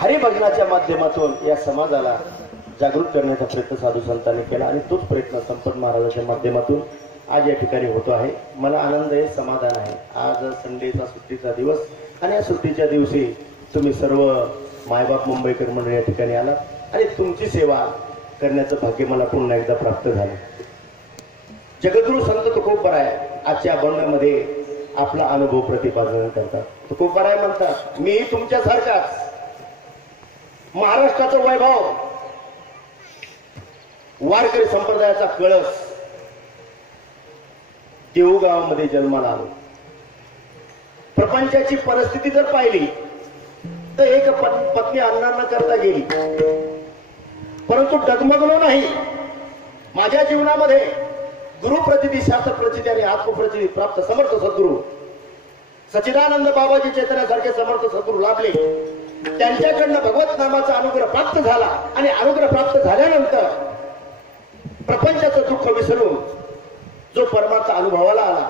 हरिभजनाच्या माध्यमातून या समाजाला जागृत करण्याचा प्रयत्न साधू संतांनी केला आणि तोच प्रयत्न संपत महाराजांच्या माध्यमातून आज या ठिकाणी होतो आहे। मला आनंद आहे, समाधान आहे। आज संडेचा सुट्टीचा दिवस आणि या सुट्टीच्या दिवशी तुम्ही सर्व मायबाप मुंबईकर मंडळी या ठिकाणी आलात आणि तुमची सेवा करण्याचं भाग्य मला पुन्हा एकदा प्राप्त झालं। जगद्गुरु संत तुकोबराय आजच्या अभंगामध्ये आपला अनुभव प्रतिपादन करतात। तुकोबराय म्हणतात, मी तुमच्यासारखाच महाराष्ट्राचं वैभव, वारकरी संप्रदायाचा कळस, देऊगावामध्ये जन्माला आलो। प्रपंचाची परिस्थिती जर पाहिली तर एक पत्नी अन्ना न करता गेली, परंतु डगमगलो नाही। माझ्या जीवनामध्ये गुरुप्रचिती, शास्त्र प्रचिती आणि आत्मप्रचिती प्राप्त समर्थ सद्गुरू सच्चिदानंद बाबाजी चैतन्यासारखे समर्थ सद्गुरू लाभले। त्यांच्याकडनं भगवत नामाचा अनुग्रह प्राप्त झाला आणि अनुग्रह प्राप्त झाल्यानंतर प्रपंचाचं दुःख विसरून जो परमार्थ अनुभवाला आला,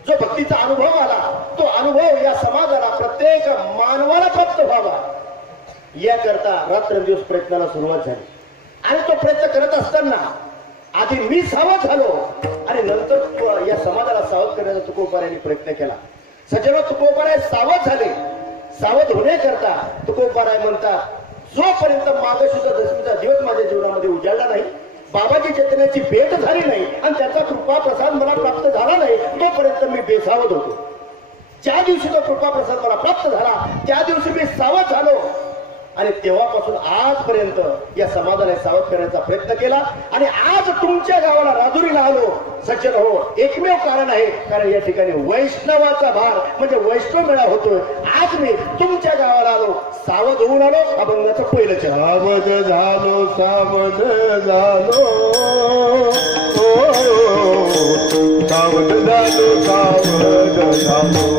जो भक्तीचा अनुभव आला, तो अनुभव या समाजाला, प्रत्येक मानवाला प्राप्त व्हावा याकरता रात्रंदिवस प्रयत्नाला सुरुवात झाली। आणि तो प्रयत्न करत असताना आधी मी सावध झालो आणि नंतर या समाजाला सावध करण्याचा तुकोबरायांनी प्रयत्न केला। सज्जनो, तुकोबराय सावध झाले। सावध होण्याकरता तुकोबराय म्हणतात, जोपर्यंत माघशुद्ध दशमीचा दिवस माझ्या जीवनामध्ये उजाडला नाही, बाबाजी चैतन्याची भेट झाली नाही आणि त्याचा कृपा प्रसाद मला प्राप्त झाला नाही, तोपर्यंत मी बेसावध होतो। ज्या दिवशी तो कृपा प्रसाद मला प्राप्त झाला त्या दिवशी मी सावध झालो आणि तेव्हापासून आजपर्यंत या समाजाला सावध करण्याचा प्रयत्न केला आणि आज तुमच्या गावाला राजुरीला आलो। सज्जन हो, एकमेव कारण आहे, कारण या ठिकाणी वैष्णवाचा भार म्हणजे वैष्णव मेळा होतोय। आज मी तुमच्या गावाला आलो, सावध होऊन आलो। अभंगाचं पहिलं चरण, सावध झालो, सावध झालो, सावध झालो, सावध झालो,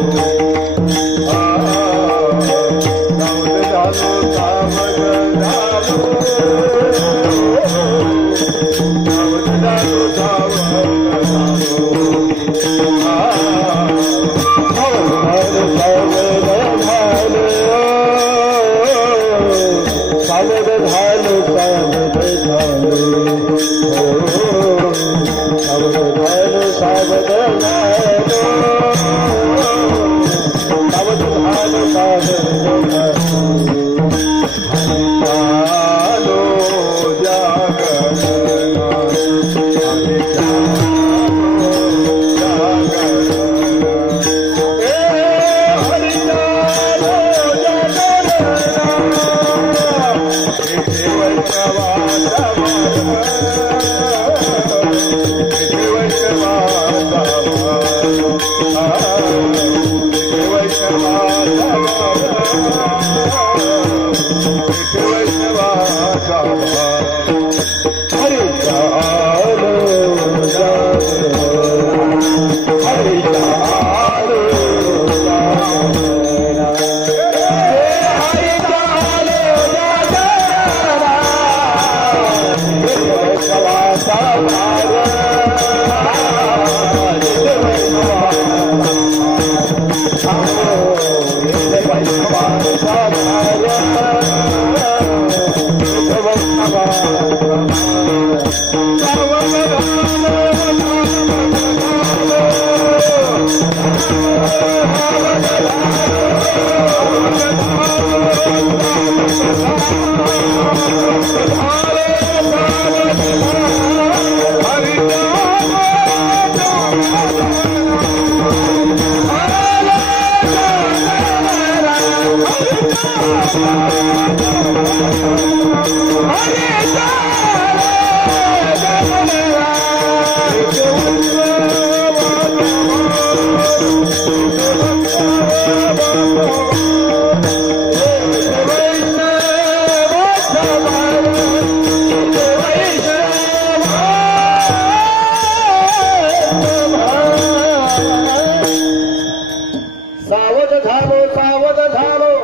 सावध झालो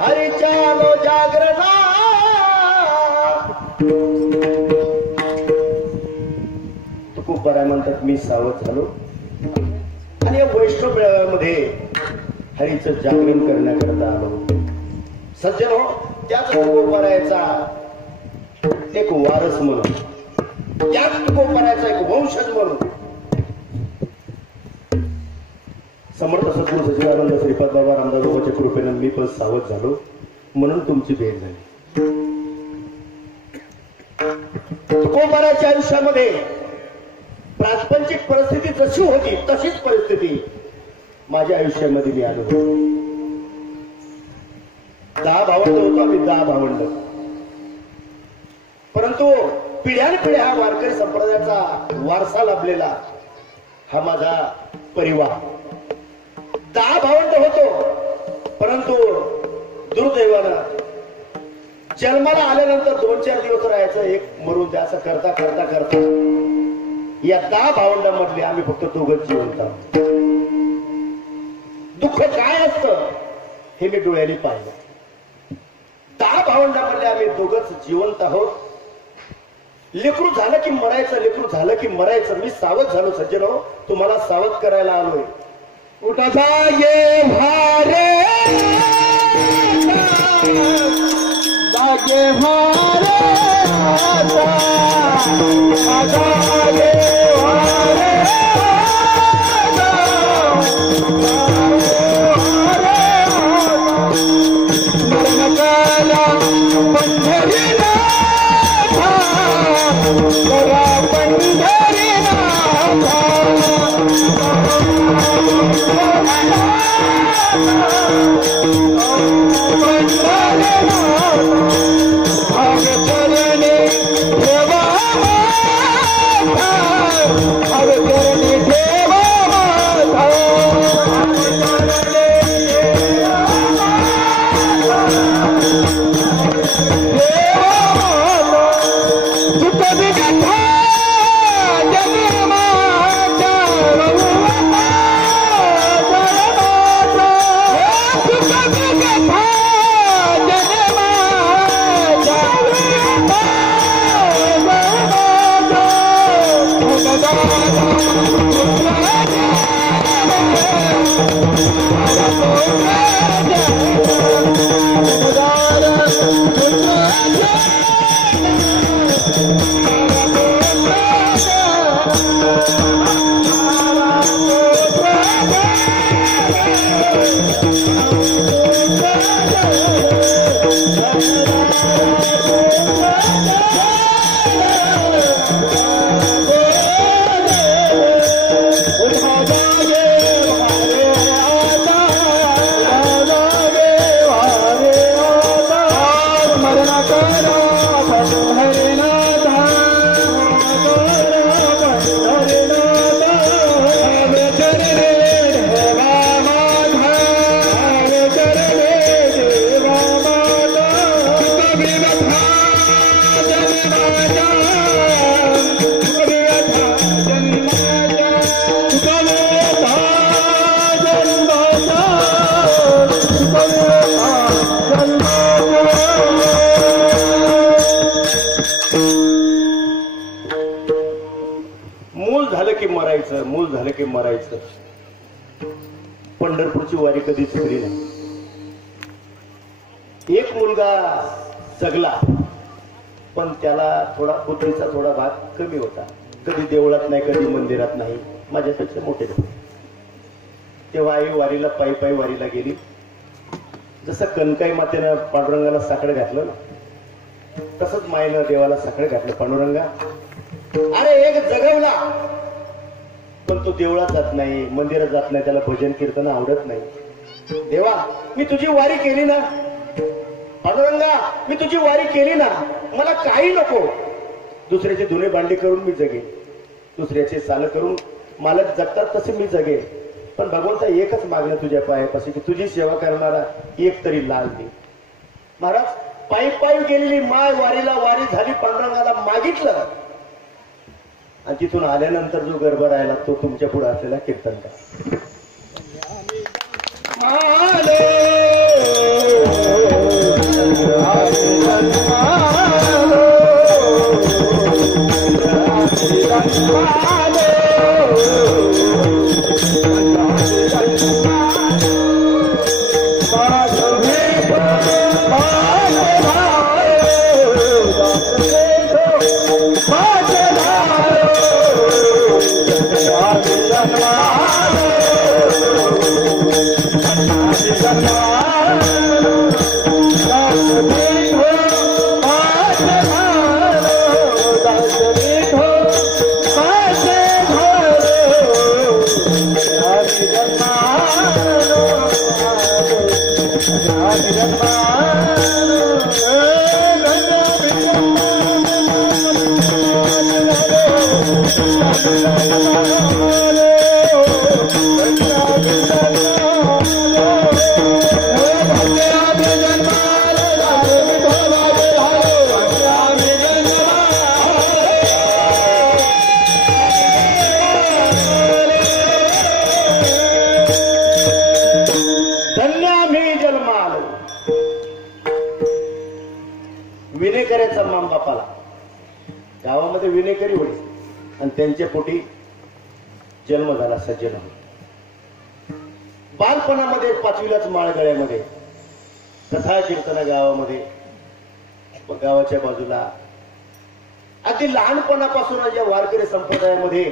हरिचालो जागरणा. तुकोबाराय म्हणतात मी सावध झालो आणि या वैष्णव मेळाव्यामध्ये हरीचं जागरण करण्याकरता आलो. सज्जनो, त्याच तुकोबारायचा एक वारस म्हणून, त्याच तुकोबारायचा एक वंशज म्हणून समर्थ सद्गुरू सचिदानंद श्रीपाद बाबा रामदास बाबाच्या कृपेनं मी पण सावध झालो म्हणून तुमची भेट झाली. तुकोबाराच्या आयुष्यामध्ये प्रापंचिक परिस्थिती जशी होती तशीच परिस्थिती माझ्या आयुष्यामध्ये मी आलो. 10 भावंड होतो आम्ही, 10 भावंड. परंतु पिढ्यानपिढ्या हा वारकरी संप्रदायाचा वारसा लाभलेला हा माझा परिवार. 10 भावंड होतो, परंतु दुर्दैवानं जन्माला आल्यानंतर 2-4 दिवस राहायचं, एक मरून द्या असं करता करता करता या 10 भावंडांमधले आम्ही फक्त 2घच जिवंत आहोत. दुःख काय असतं हे मी डोळ्याने पाहिलं. 10 भावंडांमधले आम्ही 2घच जिवंत आहोत. लेकरू झालं की मरायचं, लेकरू झालं की मरायचं. मी सावध झालो सज्जनो, तुम्हाला सावध करायला आलोय. उठता ये भारे जागे भारे जागे भारे मरणकाला पंढरीला जरा पंढरीला मूल झालं की मरायचं. पंढरपूरची वारी कधी चुकली नाही. एक मुलगा जगला, पण त्याला थोडा बुद्धीचा थोडा भाग कमी होता. कधी देवळात नाही, कधी मंदिरात नाही, माझ्यापेक्षा मोठे होते. तेव्हा आई वारीला पायी पायी वारीला गेली. जसं कनकाई मातेनं पांडुरंगाला साकडं घातलं ना, तसंच मायनं देवाला साकडं घातलं. पांडुरंगा, अरे एक जगवला, पण तो देवळात जात नाही, मंदिरात जात नाही, त्याला भजन कीर्तन आवडत नाही. देवा, मी तुझी वारी केली ना. पांडुरंगा, मी तुझी वारी केली ना, मला काही नको. दुसऱ्याची धुणे भांडी करून मी जगेन, दुसऱ्याचे साल करून मालक जगतात तसे मी जगेन. पण भगवंता एकच मागणं तुझ्या पायापाशी, की तुझी सेवा करणारा एक तरी लाल दे. महाराज, पायी पायी गेलेली माय वारीला वारी झाली, पांडुरंगाला मागितलं, आणि तिथून आल्यानंतर जो गर्भ राहिला तो तुमच्या पुढे असलेला कीर्तन करा. विनेकऱ्याचा माम बापाला गावामध्ये विनेकरी होते आणि त्यांच्या पोटी जन्म झाला सज्जन हो. बालपणामध्ये 5वीलाच माळगळ्यामध्ये कथा कीर्तना गावामध्ये गावाच्या बाजूला अगदी लहानपणापासून या वारकरी संप्रदायामध्ये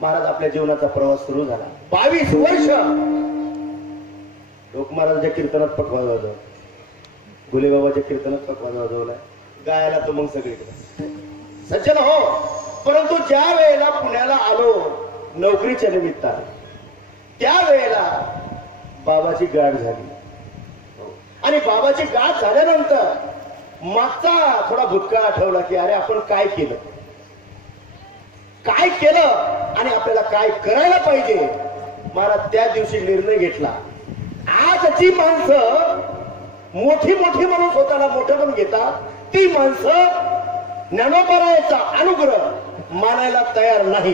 महाराज आपल्या जीवनाचा प्रवास सुरू झाला. 22 वर्ष लोक महाराजांच्या कीर्तनात पकवाज वाजवला, गुलेबाबाच्या कीर्तनात पकवाज वाजवला, गायला तो मग सगळीकडे सज्जन हो. परंतु ज्या वेळेला पुण्याला आलो नोकरीच्या निमित्ताने त्यावेळेला बाबाची गाठ झाली आणि बाबाची गाठ झाल्यानंतर मागचा थोडा भूतकाळ आठवला की अरे आपण काय केलं आणि आपल्याला काय करायला पाहिजे. महाराज त्या दिवशी निर्णय घेतला. आजची माणसं मोठी म्हणून स्वतःला मोठं म्हणून घेतात, ती माणसं ज्ञानोबरायाचा अनुग्रह मानायला तयार नाही.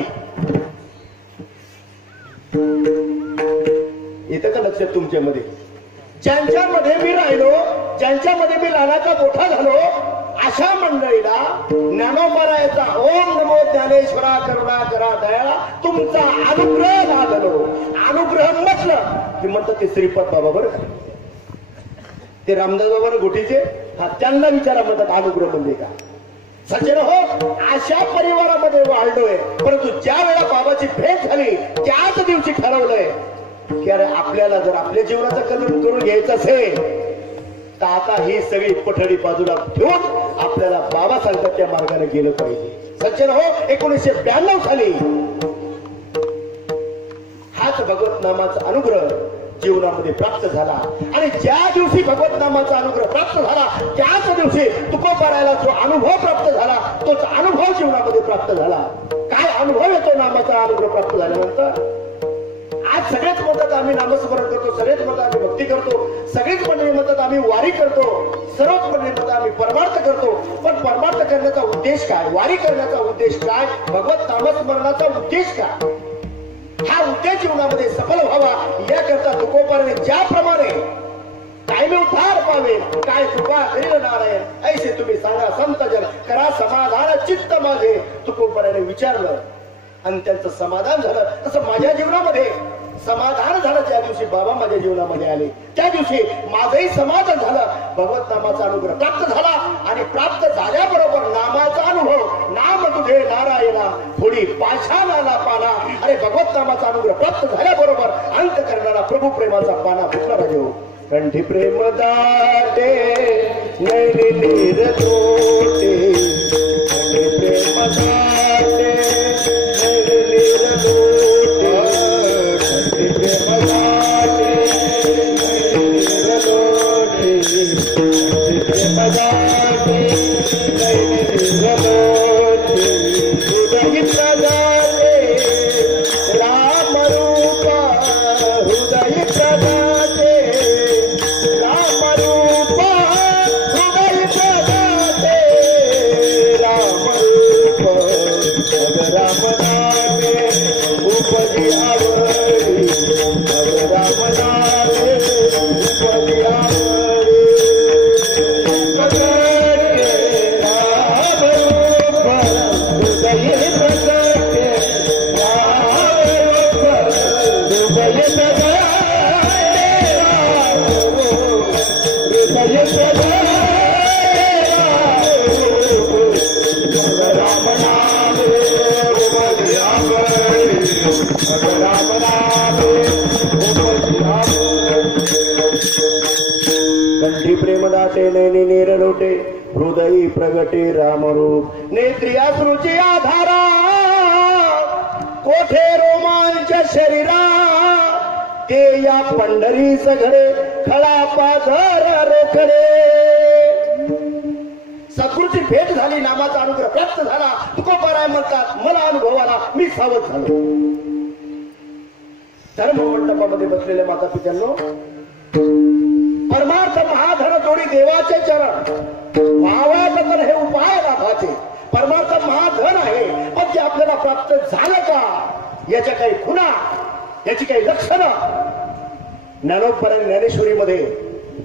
येतं का लक्षात तुमच्यामध्ये? ज्यांच्यामध्ये मी राहिलो, ज्यांच्यामध्ये मी लहानाचा मोठा झालो, अशा मंडळीला ज्ञानोबरायाचा ओम नमो ज्ञानेश्वरा करुणा करा दया तुमचा अनुग्रह लाभलो. अनुग्रह म्हटलं की म्हणतात ते श्रीपाद बाबा बरं, ते रामदास बाबा गोठीचे, हा त्यांना विचारा म्हणतात अनुग्रह म्हणजे का. सज्जन हो, अशा परिवारामध्ये वाढलोय. परंतु ज्या वेळा बाबाची भेट झाली त्याच दिवशी ठरवलंय की अरे आपल्याला जर आपल्या जीवनाचा कलर करून घ्यायचा असेल तर आता ही सगळी पठडी बाजूला ठेवून आपल्याला बाबा सांगतात त्या मार्गाने गेलं पाहिजे. सज्जन हो, 1992 साली हाच भगवत नामाचा अनुग्रह जीवनामध्ये प्राप्त झाला आणि ज्या दिवशी भगवत नामाचा अनुग्रह प्राप्त झाला त्याच दिवशी तुकोबारायला जो अनुभव प्राप्त झाला तोच अनुभव जीवनामध्ये प्राप्त झाला. काय अनुभव येतो नामाचा अनुग्रह प्राप्त झाल्यानंतर? आज सगळेच म्हणतात आम्ही नामस्मरण करतो, सगळेच म्हणतात आम्ही भक्ती करतो, सगळेच मंडळी म्हणतात आम्ही वारी करतो, सर्वच मंडळी म्हणतात आम्ही परमार्थ करतो. पण परमार्थ करण्याचा उद्देश काय? वारी करण्याचा उद्देश काय? भगवत नामस्मरणाचा उद्देश काय? हा उद्देश जीवनामध्ये सफल व्हावा याकरता तुकोबाराने ज्याप्रमाणे कायमी उद्धार पावे काय कृपा करील नारायण ऐसे तुम्ही सांगा संत जन करा समाधान चित्त माझे. तुकोबाराने विचारलं आणि त्यांचं समाधान झालं. तसं माझ्या जीवनामध्ये समाधान झालं ज्या दिवशी बाबा माझ्या जीवनामध्ये आले, त्या दिवशी माझंही समाधान झालं. भगवत नामाचा अनुग्रह प्राप्त झाला आणि प्राप्त झाल्याबरोबर नामाचा अनुभव नाम तुझे नारायणा थोडी पाषाणाला पाना. अरे भगवत नामाचा अनुग्रह प्राप्त झाल्याबरोबर अंत करणारा प्रभू प्रेमाचा पाना फुटला राजो. कंठी प्रेम दाटे नैनी नीर तोटे, कंठी प्रेम दाटे नैनी नीर तोटे, कंठी प्रेम दाटे नैनी नीर तोटे, कंठी प्रेम दाटे नैनी नीर तोटे. हृदय प्रदाते राम रूपा, हृदय प्रदाते राम रूपा, हृदय प्रदाते राम रूपा. अग राम नामे उपदी आवडी, अग राम नामे उपदी आवडी. प्रगटे राम रूपा, हृदय प्रगटे राम रूपा, हृदय प्रगटे राम रूपा, हृदय प्रगटे राम नामे उपदी आवडी, अग राम नामे उपदी आवडी. कंठी प्रेमदाते नैनी नीर लोटे, हृदयी प्रगटे रामरूप. नेत्रिया सृची आधारा, कोठे रोमांच शरीरा, ते या पंढरीच घडे खळा पाझर रोखडे. सद्गुरूची भेट झाली, नामाचा अनुग्रह प्राप्त झाला. तुकोबाराय म्हणतात मला अनुभव आला, मी सावध झालो. धर्म मंडपामध्ये बसलेल्या माता पित्यांनो, परमार्थ महाधन जोडी देवाचे चरण व्हावा तर हे उपाय लाभाचे. परमार्थ महाधन आहे, पण ते आपल्याला प्राप्त झालं का याच्या काही खुणा, याची काही लक्षणं ज्ञानोपरायणी ज्ञानेश्वरीमध्ये,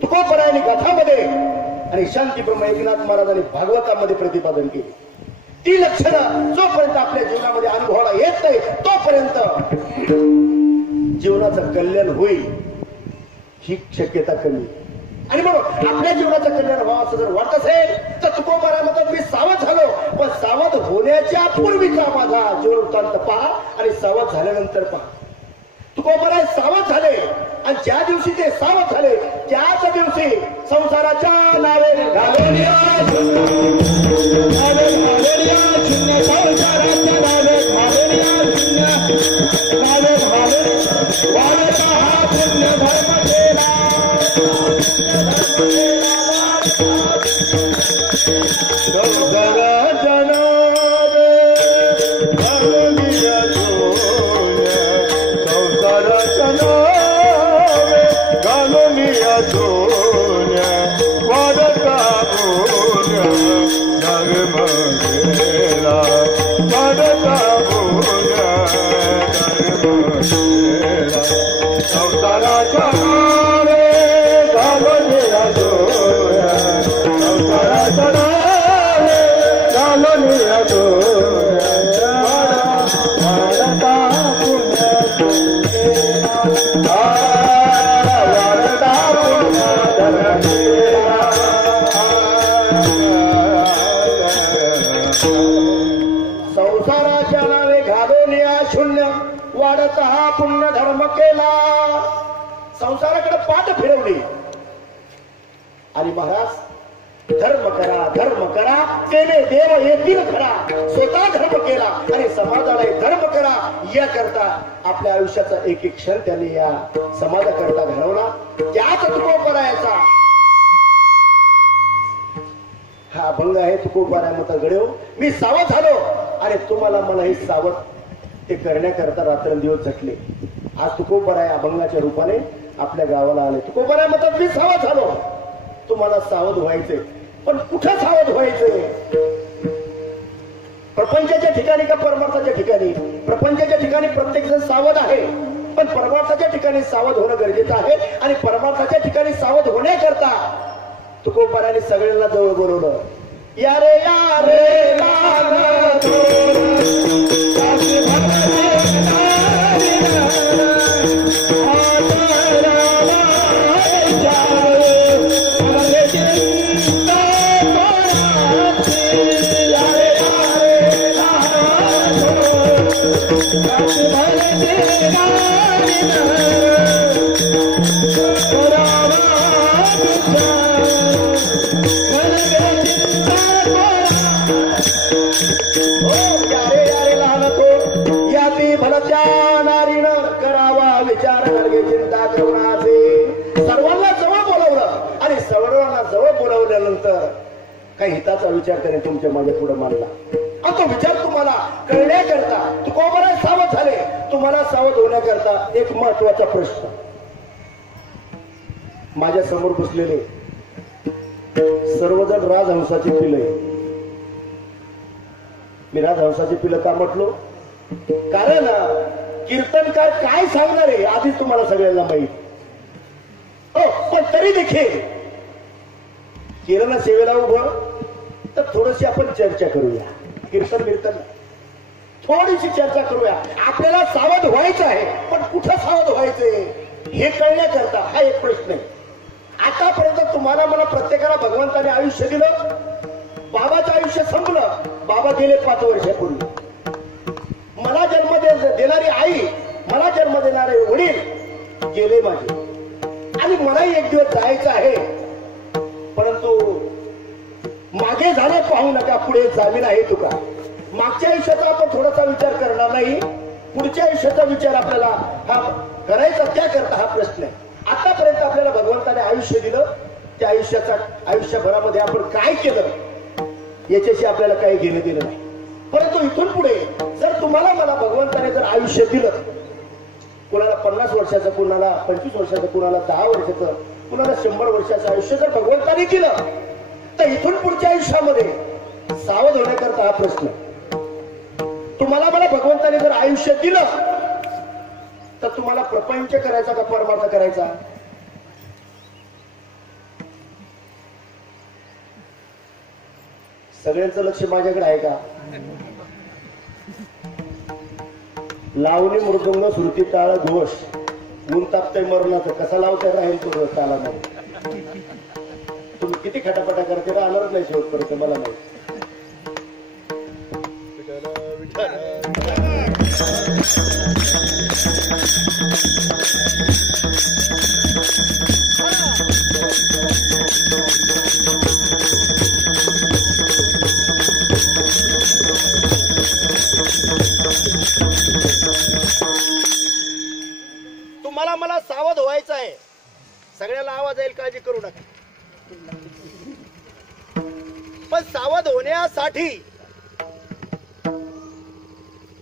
तुकोबरायणी गाथामध्ये आणि शांती ब्रह्म एकनाथ महाराजांनी भागवतामध्ये प्रतिपादन केली. ती लक्षणं जोपर्यंत आपल्या जीवनामध्ये अनुभवाला येत नाही तोपर्यंत जीवनाचं कल्याण होईल ही शक्यता कमी. आणि म्हणून आपल्या जीवनाचं कल्याण व्हावं असं जर वाटत असेल तर तुकोबाराय म्हणतात मी सावध झालो, पण सावध होण्याच्या पूर्वीचा माझा जीवन वृत्तांत पहा आणि सावध झाल्यानंतर पहा. तुकोबाराय सावध झाले आणि ज्या दिवशी ते सावध झाले त्याच दिवशी संसाराच्या नावे घालून संसाराच्या नावे घालून या शून्य वाढत हा पुण्य धर्म केला. संसाराकडे पाठ फिरवली आणि महाराज धर्म करा केले देव येतील खरा. स्वतः धर्म केला आणि समाजाला धर्म करा याकरता आपल्या आयुष्याचा एक एक क्षण त्यांनी या समाजाकरता घडवला. त्याच तुकोबरायाचा हा अभंग आहे. तुकोबाराय म्हणतात गड्यो मी सावध झालो आणि तुम्हाला मला हे सावध ते करण्याकरता रात्रंदिवस झटले. आज तुकोबाराय अभंगाच्या रूपाने आपल्या गावाला आले. तुकोबाराय म्हणतात मी सावध झालो, तुम्हाला सावध व्हायचे, पण कुठं सावध व्हायचे? प्रपंचाच्या ठिकाणी का परमार्थाच्या ठिकाणी? प्रपंचाच्या ठिकाणी प्रत्येक जण सावध आहे, पण परमार्थाच्या ठिकाणी सावध होणं गरजेचं आहे. आणि परमार्थाच्या ठिकाणी सावध होण्याकरता तुकोबारायने सगळ्यांना जवळ बोलवलं. या रे करावा विचार करगे चिंता करुणाचे. सर्वांना जवळ बोलवलं आणि सर्वांना जवळ बोलवल्यानंतर काही हिताचा विचार त्याने तुमच्या मागे पुढे मांडला. आणि तो विचार तुम्हाला कळण्याकरता तुकोबाराय सावध झाले. तुम्हाला सावध होण्याकरता एक महत्वाचा प्रश्न. माझ्या समोर बसलेले सर्वजण राजहंसाची पिलं. मी राजहंसाची पिलं का म्हटलो? कारण कीर्तनकार काय सांगणार आहे आधीच तुम्हाला सगळ्यांना माहित. हो, पण तरी देखील केलं ना सेवेला उभं तर थोडीशी आपण चर्चा करूया. कीर्तन थोडीशी चर्चा करूया. आपल्याला सावध व्हायचं आहे, पण कुठं सावध व्हायचंय हे कळण्याकरता हा एक प्रश्न आहे. आतापर्यंत तुम्हाला मला प्रत्येकाला भगवंताने आयुष्य दिलं. बाबाचं आयुष्य संपलं. बाबा गेले 5 वर्षापूर्वी. मला जन्म देणारी आई, मला जन्म देणारे वडील गेले माझे. आणि मलाही एक दिवस जायचं आहे, परंतु मागे झाले पाहू नका, पुढे जामीन आहे तुका. मागच्या आयुष्याचा आपण थोडासा विचार करणार नाही, पुढच्या आयुष्याचा विचार आपल्याला हा करायचा त्याकरता हा प्रश्न आहे. आतापर्यंत आपल्याला भगवंताने आयुष्य दिलं, त्या आयुष्यभरामध्ये आपण काय केलं याच्याशी आपल्याला काही घेणं देणं नाही. परंतु इथून पुढे जर तुम्हाला मला भगवंताने जर आयुष्य दिलं, कुणाला 50 वर्षाचं, कुणाला 25 वर्षाचं, कुणाला 10 वर्षाचं, कुणाला 100 वर्षाचं आयुष्य जर भगवंताने दिलं, तर इथून पुढच्या आयुष्यामध्ये सावध होण्याकरता हा प्रश्न. तुम्हाला मला भगवंताने जर आयुष्य दिलं तर तुम्हाला प्रपंच करायचा का परमार्थ करायचा? सगळ्यांचं लक्ष माझ्याकडे आहे का? लावणी मृदुंग श्रुती टाळ घोष ऊन तापतय मरणाचं कसा लावताय राहील तो ताला नाही. तुम्ही किती खटापटा करते राहणारच नाही शेवटपर्यंत मला नाही. तुम्हाला मला सावध व्हायचं आहे. सगळ्याला आवाज येईल, काळजी करू नका. पण सावध होण्यासाठी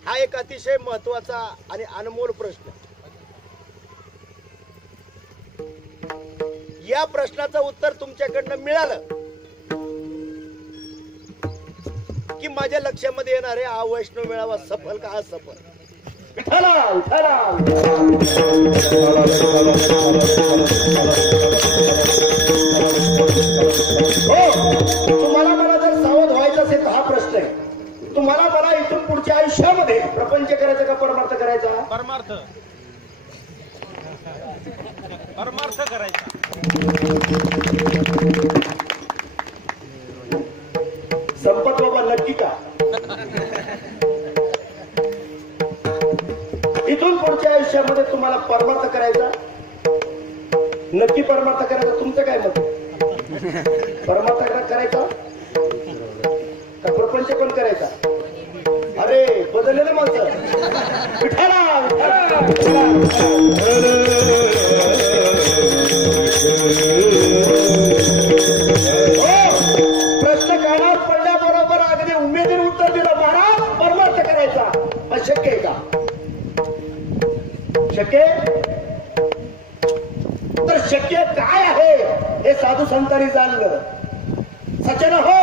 हा एक अतिशय महत्वाचा आणि अनमोल प्रश्न. या प्रश्नाचं उत्तर तुमच्याकडनं मिळालं की माझ्या लक्षामध्ये येणार आहे हा वैष्णव मेळावा सफल का असफल. विठाला विठाला हो, तुम्हाला मला जर सावध व्हायचं असेल तर हा प्रश्न आहे. तुम्हाला मला इथून पुढच्या आयुष्यामध्ये प्रपंच करायचा का परमार्थ करायचा? परमार्थ. परमार्थ करायचा. संपत बाबा नक्की का? इथून पुढच्या आयुष्यामध्ये तुम्हाला परमार्थ करायचा? नक्की परमार्थ करायचा? तुमचं काय मत? परमार्थ करायचा का प्रपंच पण करायचा? अरे बदललेलं माणसं. विठाला प्रश्न कानावर पडल्याबरोबर अगदी उमेदीने उत्तर दिलं, महाराज परमार्थ करायचा. पण शक्य आहे का? शक्य? तर शक्य काय आहे हे साधू संतांनी जाणलं. सचन हो,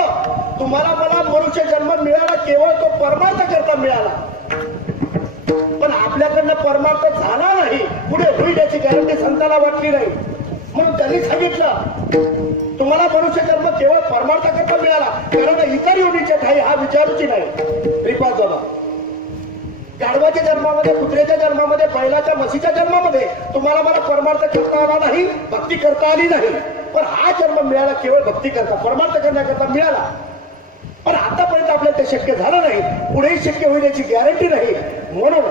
तुम्हाला मला मनुष्य जन्म मिळाला केवळ तो परमार्थ करता मिळाला. पण आपल्याकडनं परमार्थ झाला नाही, पुढे होईल याची गॅरंटी संतांना वाटली नाही. म्हणून त्यांनी सांगितलं तुम्हाला मनुष्य जन्म केवळ परमार्थ करता मिळाला, कारण इतर योनीच्या ठाई हा विचारूची नाही. श्रीपाद बाबा, गाढवाच्या जन्मामध्ये, कुत्र्याच्या जन्मामध्ये, बैलाच्या म्हशीच्या जन्मामध्ये तुम्हाला मला परमार्थ करता आला नाही, भक्ती करता आली नाही. पण हा जन्म मिळाला केवळ भक्ती करता, परमार्थ करण्याकरता मिळाला. पण आतापर्यंत आपल्याला ते शक्य झालं नाही, पुढेही शक्य होईल याची गॅरंटी नाही. म्हणून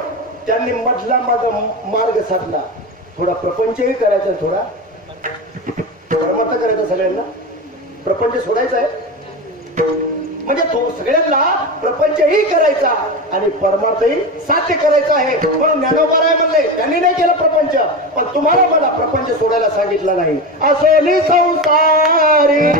त्यांनी मधला मार्ग साधला. थोडा प्रपंचही करायचा, थोडा परमार्थ करायचा. सगळ्यांना प्रपंच सोडायचा आहे म्हणजे सगळ्यांना प्रपंचही करायचा आणि परमार्थही साध्य करायचा आहे. म्हणून ज्ञानोबाराय म्हणले, त्यांनी नाही केलं प्रपंच, पण तुम्हाला मला प्रपंच सोडायला सांगितलं नाही. असोली संसारी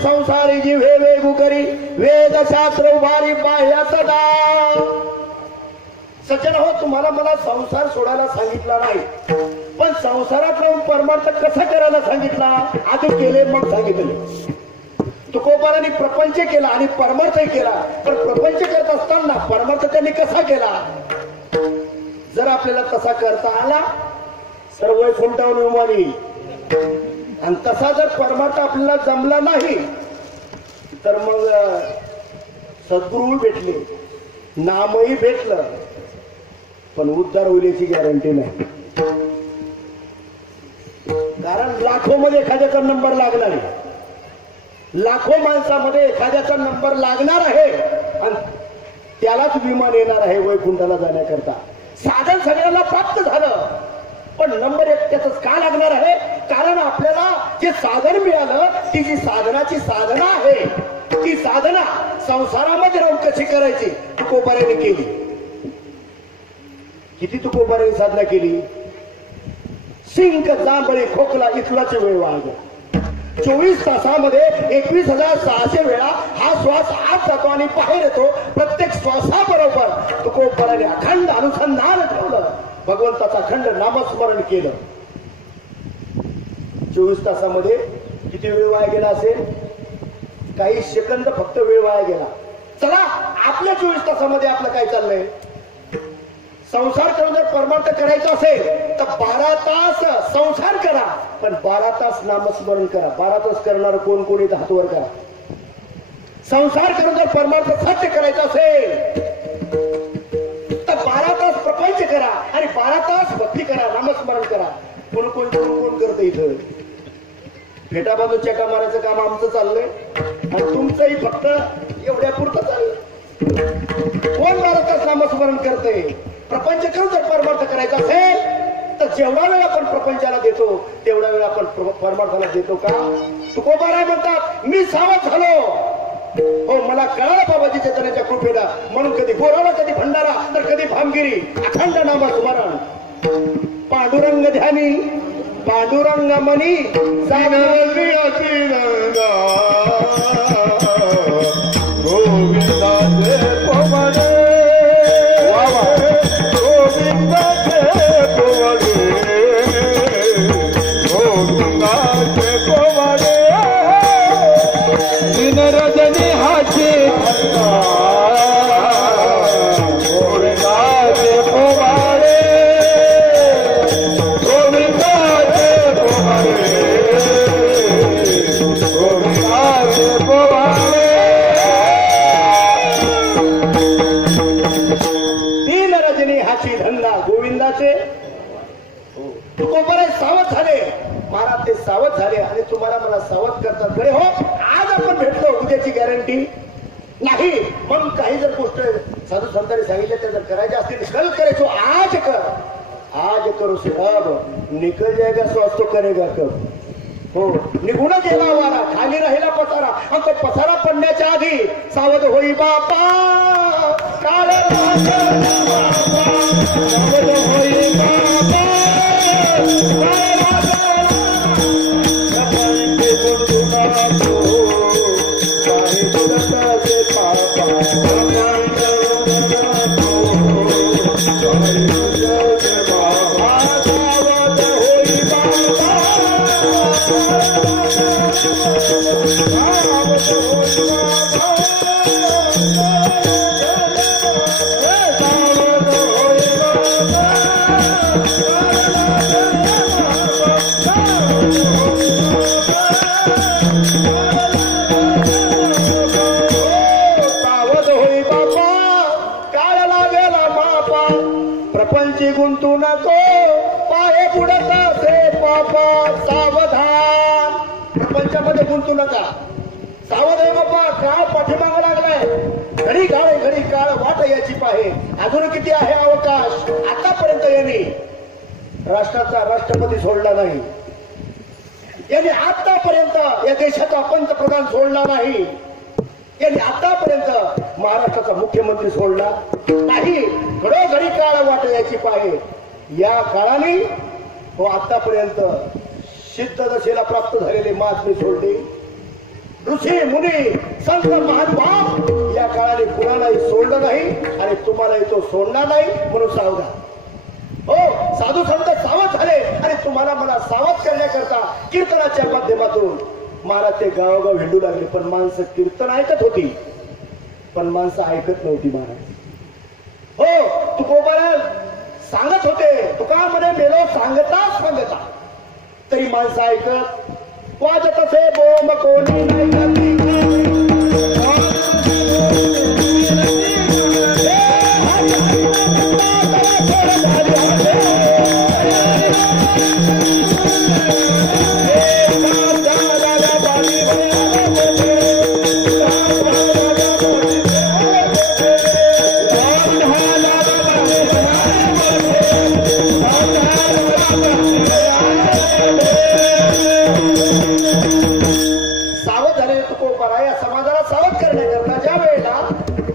संसारी जीव हे वेगू करी वेद शास्त्र उभारी बाह्य सदा सज्जन हो, तुम्हाला मला संसार सोडायला सांगितला नाही, पण संसारात राहून परमार्थ कसा करायला सांगितला. आधी केले मग सांगितले. तुकोबारांनी प्रपंच केला आणि परमार्थही केला, पण प्रपंच करत असताना परमार्थ त्यांनी कसा केला. जर आपल्याला तसा करता आला सर्व वैकुंठावर विमान येईल, आणि तसा जर परमार्थ आपल्याला जमला नाही तर मग सद्गुरू भेटले, नामही भेटलं, पण उद्धार होईल याची गॅरंटी नाही. कारण लाखो मध्ये एखाद्याचा नंबर लागणार आहे, लाखो माणसामध्ये एखाद्याचा नंबर लागणार आहे, आणि त्यालाच विमान येणार आहे वैकुंठाला जाण्याकरता. साधन सगळ्यांना प्राप्त झालं, पण नंबर एक त्याच का लागणार आहे. कारण आपल्याला जे साधन मिळालं, ती जी साधनाची साधना आहे, ती साधना संसारामध्ये राहून कशी करायची तुकोबारांनी केली. किती तुकोबारांनी साधना केली. शिंक, जांभळे, खोकला इथलाच वेळ वाढला. 24 तासामध्ये 21,600 वेळा हा श्वास आत जातो आणि बाहेर येतो. प्रत्येक श्वासाबरोबर तुकोबारांनी अखंड अनुसंधान ठेवलं, भगवंताचा अखंड नामस्मरण केलं. 24 तासामध्ये किती वेळ वाया गेला असेल. काही सेकंद फक्त वेळ वाया गेला. चला, आपल्या 24 तासामध्ये आपलं काय चाललंय. संसार करून जर परमार्थ करायचा असेल तर 12 तास संसार करा, पण 12 तास नामस्मरण करा. 12 तास करणार कोण कोणी हातवर करा. संसार करून जर परमार्थ सत्य करायचा असेल तर 12 तास प्रपंच करा आणि 12 तास भक्ती करा, नामस्मरण करा. कोण कोण कोण कोण करतं इथं. फेटा बांधून चेका मारायचं काम आमचं चाललंय आणि तुमचंही फक्त एवढ्या पुरतं चाललंय. कोण 12 तास नामस्मरण करतंय. प्रपंच करून जर परमार्थ करायचा असेल तर जेवढा वेळ आपण प्रपंचाला देतो तेवढा वेळ आपण परमार्थाला देतो का. तुकोबाराय म्हणतात, मी सावध झालो. हो, मला कळालं बाबाजी चैतन्याच्या कृपेला, म्हणून कधी बोराला, कधी भंडारा, तर कधी भामगिरी, अखंड नामस्मरण. पांडुरंग ध्यानी, पांडुरंग मनी, गोविंदाचे पवने, गोविंदाचे पवने, गोविंदाचे पवने, दिन रजनी हाचे गोविंदाचे पवने, गोविंदाचे पवने, गोविंदाचे पवने. तीन रजनी हाची धंदा गोविंदाचे. तुकोबाराय सावध झाले. महाराज ते सावध झाले आणि तुम्हाला मला सावध करतात. खरे हो, आज आपण भेटलो, उद्याची गॅरंटी नाही. म्हणून काही जर गोष्ट साधू संतांनी सांगितल्या त्या जर करायच्या असतील, कल करायचो आज कर, आज करो से अब निकल जाएगा सो आज तो करेगा कब. हो, निघून गेला वारा, खाली राहिला पसारा, आणि तो पसारा पडण्याच्या आधी सावध होई बापा, काळ सावध होई बाबा, गुंतू नको पाय बुडत असे पापा, सावधान. प्रपंचामध्ये गुंतू नका, सावध आहे बाबा. काळ पाठीमागं लागलाय, घडी काळ घडी काळ वाट याची पाहे. अजून किती आहे अवकाश. आतापर्यंत यांनी राष्ट्राचा राष्ट्रपती सोडला नाही, यांनी आतापर्यंत या देशाचा पंतप्रधान सोडला नाही, यांनी आतापर्यंत महाराष्ट्राचा मुख्यमंत्री सोडला नाही. घडोघडी काळ वाट याची पाहे. या काळाने हो आतापर्यंत सिद्ध दशेला प्राप्त झालेले महात्मे सोडले, ऋषी मुनी संत महानुभाव या काळाने कुणालाही सोडलं नाही आणि तुम्हालाही तो सोडणार नाही, म्हणून सावधान. हो, साधू संत सावध झाले आणि तुम्हाला मला सावध करण्याकरता कीर्तनाच्या माध्यमातून महाराज ते गावोगाव हिंडू लागले. पण माणसं कीर्तन ऐकत होती, पण माणसं ऐकत नव्हती महाराज. हो, तुकोबाला सांगत होते, तुका मध्ये मेलो सांगता तरी माणसं ऐकत वाजत असे बोंब कोणी नाही.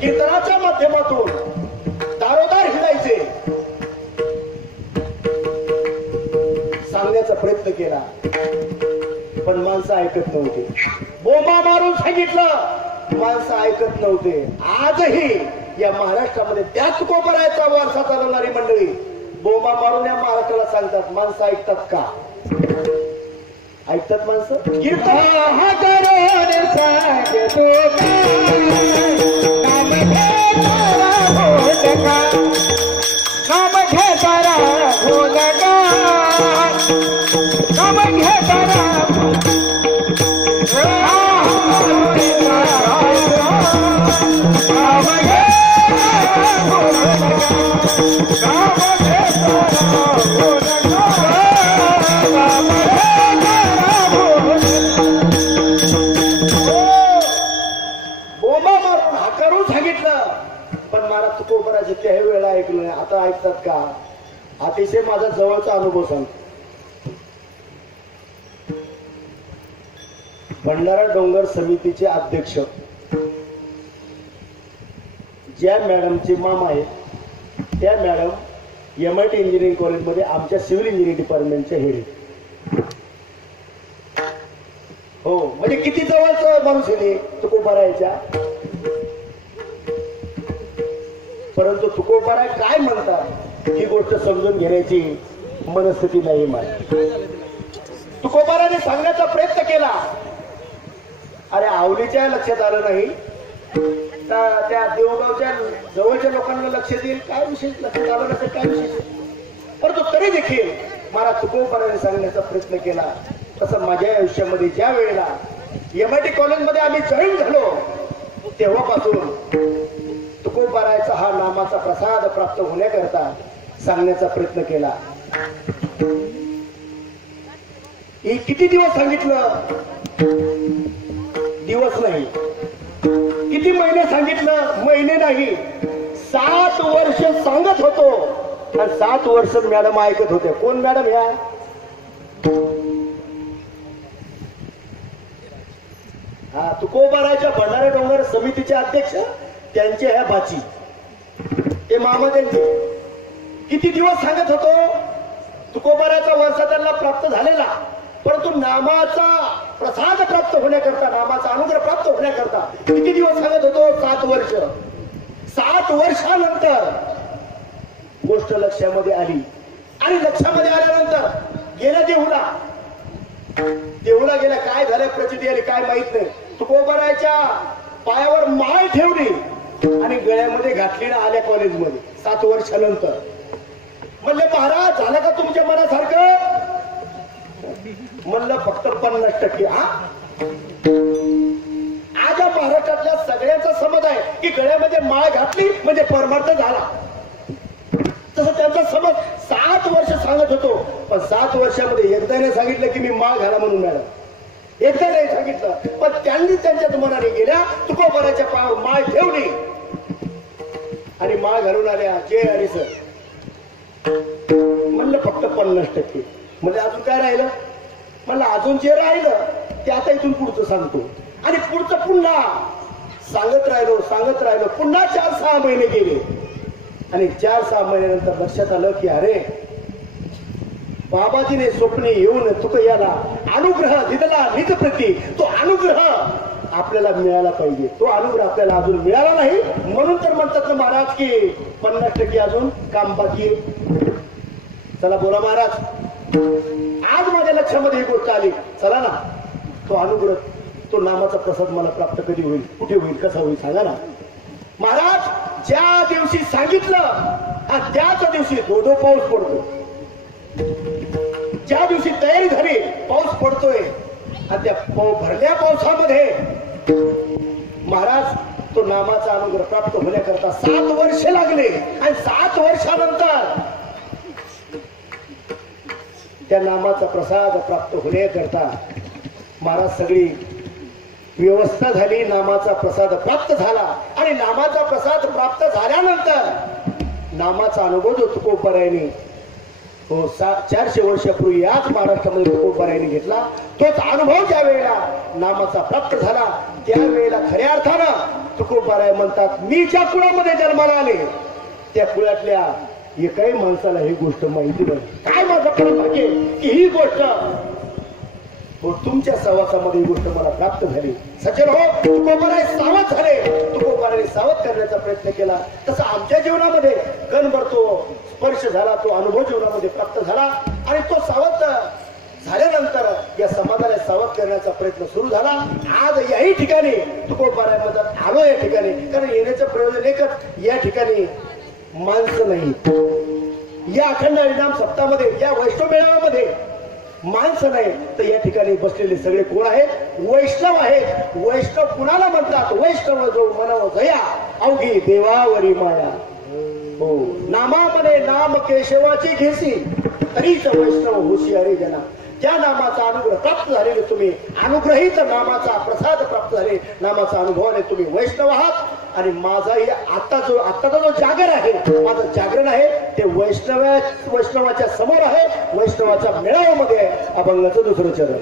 कीर्तनाच्या माध्यमातून दारोदार हिंडायचे सांगण्याचा प्रयत्न केला, पण माणसं ऐकत नव्हते. बोंबा मारून सांगितलं, माणसं ऐकत नव्हते. आजही या महाराष्ट्रामध्ये त्याच तुकोबरायचा वारसा चालवणारी मंडळी बोंबा मारून या महाराष्ट्राला सांगतात. माणसं ऐकतात का? ऐकतात माणसं? कीर्तन काही वेळा ऐकलं, आता ऐकतात का? अतिशय माझा जवळचा अनुभव सांगतो. भंडारा डोंगर समितीचे अध्यक्ष ज्या मॅडमचे मामा आहेत, त्या मॅडम MIT इंजिनिअरिंग कॉलेजमध्ये आमच्या सिव्हिल इंजिनिअरिंग डिपार्टमेंटच्या हेड. हो, म्हणजे किती जवळच माणूस आहे तुकोबारायच्या. परंतु तुकोबाराय काय म्हणतात ही गोष्ट समजून घेण्याची मनस्थिती नाही माझी. तुकोबाराने सांगण्याचा प्रयत्न केला, अरे आवलीच्या लक्षात आलं नाही, त्या देवगावच्या जवळच्या लोकांना लक्ष देईल काय विशेष, लक्षात आलं नसेल काय विशेष. परंतु तरी देखील मला तुकोबाराने सांगण्याचा प्रयत्न केला. तसं माझ्या आयुष्यामध्ये ज्या वेळेला MIT कॉलेजमध्ये आम्ही जॉईन झालो तेव्हापासून तुकोबारायचा हा नामाचा प्रसाद प्राप्त होण्याकरता सांगण्याचा प्रयत्न केला. हे किती दिवस सांगितलं? दिवस नाही. किती महिने सांगितलं? महिने नाही, 7 वर्ष सांगत होतो आणि 7 वर्ष मॅडम ऐकत होते. कोण मॅडम? ह्या तुकोबारायच्या भंडारा डोंगर समितीचे अध्यक्ष, त्यांचे ह्या भाची, ते मामा त्यांचे. किती दिवस सांगत होतो? तुकोबाराचा वर्षा त्यांना प्राप्त झालेला, परंतु नामाचा प्रसाद प्राप्त होण्याकरता, नामाचा अनुग्रह प्राप्त होण्याकरता किती दिवस सांगत होतो? 7 वर्ष. 7 वर्षानंतर गोष्ट लक्षामध्ये आली आणि लक्षामध्ये आल्यानंतर गेल्या देहूला गेल्या. काय झालं, प्रचिती आली काय माहित नाही. तुकोबारायच्या पायावर माळ ठेवली आणि गळ्यामध्ये घातली ना आल्या कॉलेजमध्ये 7 वर्षानंतर. म्हणले महाराज झालं का तुमच्या मनासारखं? म्हणलं फक्त 50%. आज महाराष्ट्रातल्या सगळ्यांचा समज आहे की गळ्यामध्ये माळ घातली म्हणजे परमार्थ झाला. तसं त्यांचा समज 7 वर्ष सांगत होतो, पण 7 वर्षामध्ये एकदा नाही सांगितलं की मी माळ घाला म्हणून मॅडम, एकदा नाही सांगितलं. पण त्यांनी त्यांच्याच मनाने गेल्या, तुकोबाराच्या पायावर माळ ठेवली आणि माळ घालून आल्या. जय हरी सर. म्हणलं फक्त 50%. म्हणजे अजून काय राहिलं? म्हणलं अजून जे राहिलं ते आता इथून पुढचं सांगतो. आणि पुढचं पुन्हा सांगत राहिलो. पुन्हा 4-6 महिने गेले आणि 4-6 महिन्यानंतर लक्षात आलं की अरे बाबाजीने स्वप्ने येऊन तुक याला अनुग्रह दिला निज प्रती. तो अनुग्रह आपल्याला मिळाला पाहिजे. तो अनुग्रह आपल्याला अजून मिळाला नाही, म्हणून तर म्हणतात ना महाराज की 50% अजून काम बाकी आहे. चला बोला महाराज, आज माझ्या लक्षामध्ये ही गोष्ट आली. चला ना, तो अनुग्रह, तो नामाचा प्रसाद मला प्राप्त कधी होईल, कुठे होईल, कसा होईल सांगा ना महाराज. ज्या दिवशी सांगितलं त्याच दिवशी धो पाऊस पडतो. ज्या दिवशी तयारी झाली पाऊस पडतोय, आणि त्या भरल्या पावसामध्ये महाराज तो नामाचा अनुग्रह प्राप्त होण्याकरता 7 वर्ष लागले. आणि 7 वर्षानंतर त्या नामाचा प्रसाद प्राप्त होण्याकरता महाराज सगळी व्यवस्था झाली. नामाचा प्रसाद प्राप्त झाला. आणि नामाचा प्रसाद प्राप्त झाल्यानंतर नामाचा अनुभव जो तुकोबारायांनी 400 वर्षापूर्वी याच महाराष्ट्रामध्ये तुकोबारायांनी घेतला, तोच अनुभव ज्या वेळेला नामाचा प्राप्त झाला त्यावेळेला खऱ्या अर्थानं तुकोबाराय म्हणतात, मी ज्या कुळामध्ये जन्माला आले त्या कुळातल्या एकाही माणसाला ही गोष्ट माहिती नाही. काय माझं खरं भाग्य की ही गोष्ट तुमच्या सहवासामध्ये ही गोष्ट मला प्राप्त झाली. सज्जन हो, तुकोबाराय सावध झाले. तुकोबारायांनी सावध करण्याचा प्रयत्न केला. तसं आमच्या जीवनामध्ये गणभर तो स्पर्श झाला, तो अनुभव जीवनामध्ये प्राप्त झाला. आणि तो सावध झाल्यानंतर या समाजाला सावध करण्याचा प्रयत्न सुरू झाला. आज याही ठिकाणी तुकोबारायांमध्ये आलो या ठिकाणी, कारण येण्याचं प्रयोजन एकच, या ठिकाणी माणसं नाही. या अखंड हरिनाम सप्ताहामध्ये, या वैष्णव मेळाव्यामध्ये माणसं नाही, तर या ठिकाणी बसलेले सगळे कोण आहेत? वैष्णव आहेत. वैष्णव कुणाला म्हणतात? वैष्णव जो मनव जया अवघी देवावरी माया. हो, नामामध्ये नाम केशवाची घेसी तरीच वैष्णव होशी हरी जना. त्या नामाचा अनुग्रह प्राप्त झालेले तुम्ही, अनुग्रहित नामाचा प्रसाद प्राप्त झाले, नामाचा अनुभवाने तुम्ही वैष्णव आहात. आणि माझाही आत्ताचा जो जागर आहे, माझं जागरण आहे ते वैष्णवाच्या समोर आहे, वैष्णवाच्या मेळाव्यामध्ये आहे. अभंगाचं दुसरं चरण.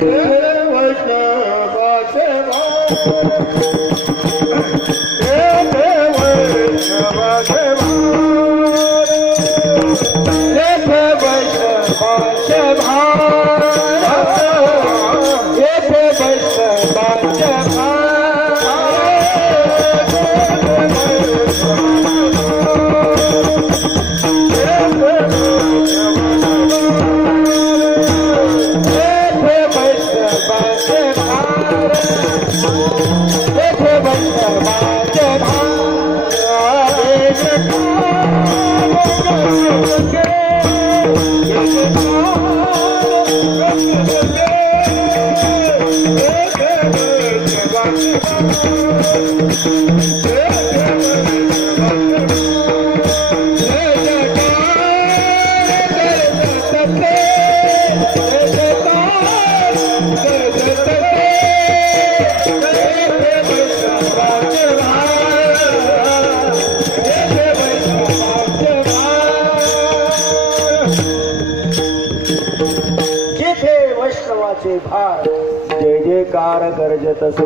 वैष्णवाचे भार जय जयकार गरजत असे.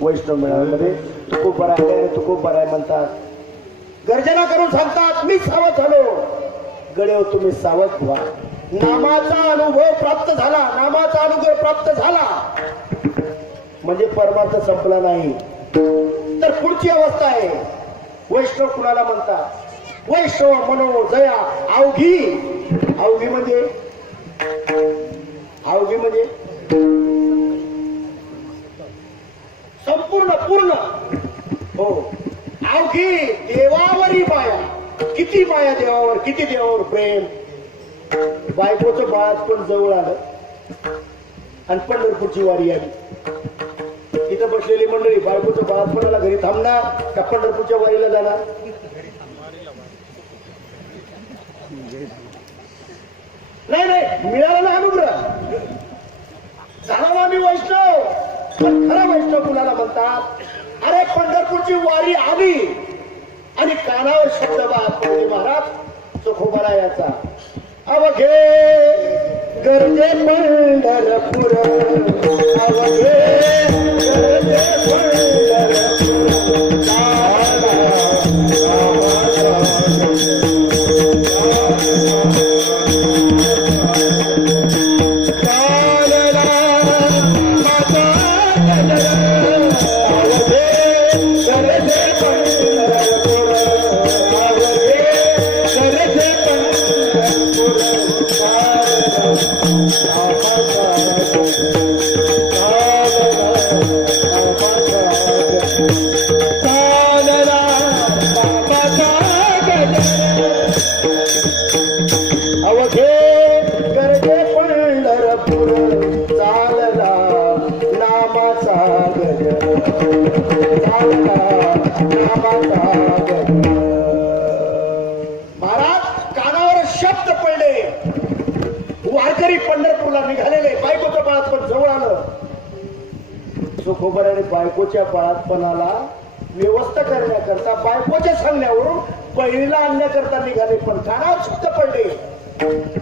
वैष्णव मेळाव्यामध्ये तुकोबाराय म्हणतात, गर्जना करून सांगतात, मी सावध झालो. गडेव तुम्ही सावध व्हा. नामाचा अनुभव प्राप्त झाला, नामाचा अनुभव प्राप्त झाला म्हणजे परमार्थ संपला नाही, तर पुढची अवस्था आहे. वैष्णव कुणाला म्हणतात? वैष्णव मनो जया अवघी. अवघी म्हणजे संपूर्ण, पूर्ण. हो, अवघी देवावरी माया. किती माया देवावर, किती देवावर प्रेम. बायकोचं बाळात पण जवळ आलं आणि पंढरपूरची वारी आली. इथं बसलेली मंडळी बायकोचं बाळात पण आला, घरी थांबणार का पंढरपूरच्या वारीला जाणार? नाही नाही, मिळाला ना अनुग्रह, झाला ना मी वैष्णव. पण खरा वैष्णव कुणाला म्हणतात? अरे पंढरपूरची वारी आली आणि कानावर शब्द म्हणजे महाराज तुकोबारायाचा, अवघे गरजे पंढरपूर, अवघे गरजे पंढरपूर. अवघे करते पंढरपूर चालला नामाचा गजर चालला नामाचा गजर. महाराज कानावर शब्द पडले. वारकरी पंढरपूरला निघालेले. बायकोच्या बाळात पण जवळ आलं. सुखोबराने बायकोच्या बाळातपणाला व्यवस्था करण्याकरता बायकोच्या सांगण्यावरून पहिलीला आणण्याकरता निघाले. पण कानावर शब्द पडले.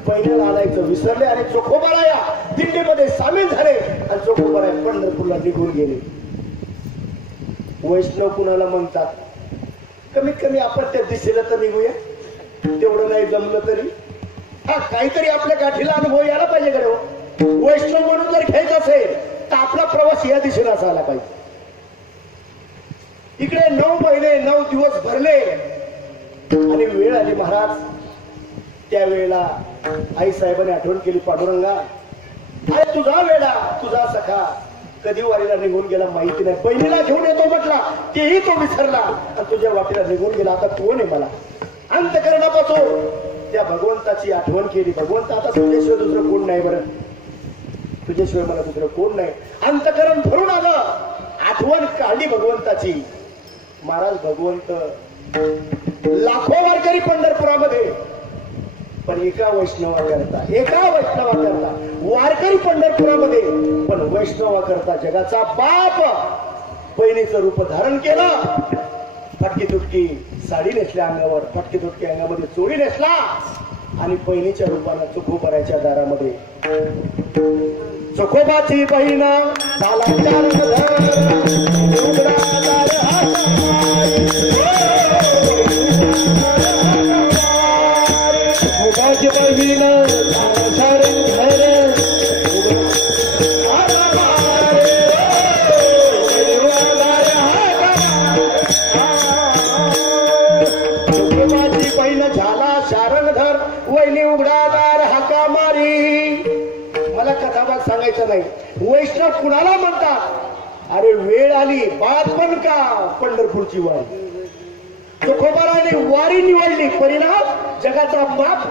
पहिल्याला आणायचं विसरले आणि चोखोबाराया दिंडीमध्ये सामील झाले आणि चोखोबाराया पंढरपूरला निघून गेले. वैष्णव कुणाला म्हणतात? कमीत कमी आपण त्या दिशेला तर निघूया. तेवढं नाही जमलं तरी हा काहीतरी आपल्या गाठीला अनुभव यायला पाहिजे. कडे वैष्णव म्हणून जर घ्यायचं असेल तर आपला प्रवास या दिशेला झाला पाहिजे. इकडे 9 महिने 9 दिवस भरले आणि वेळ आली. महाराज त्यावेळेला आई साहेबांनी आठवण केली. पांडुरंगा अरे तुझा वेळा तुझा सखा कधी वारीला निघून गेला माहिती नाही. बहिणीला घेऊन येतो म्हटला तेही तो विसरला आणि तुझ्या वाटेला निघून गेला. आता कोण आहे मला अंतकरणापासून त्या भगवंताची आठवण केली. भगवंत आता तुझ्याशिवाय दुसरं कोण नाही. बरं तुझ्याशिवाय मला दुसरं कोण नाही. अंतकरण भरून आलं. आठवण काढली भगवंताची. महाराज भगवंत लाखो वारकरी पंढरपुरामध्ये पण एका वैष्णवाकरता वारकरी पंढरपुरामध्ये पण वैष्णवाकरता जगाचा बाप बहिणीचं रूप धारण केलं. फटकी तुटकी साडी नेसल्या अंगावर. फटकी तुटकी अंगामध्ये चोळी नेसला आणि बहिणीच्या रूपानं चोखोबाराच्या दारामध्ये चोखोबाची बहीण झाला सांगायचं नाही. वैष्णव कुणाला म्हणतात? अरे वेळ आली बात पण का पंढरपूरची वारी. तुकोबाराने वारी निवडली. परिणाम जगाचा बाप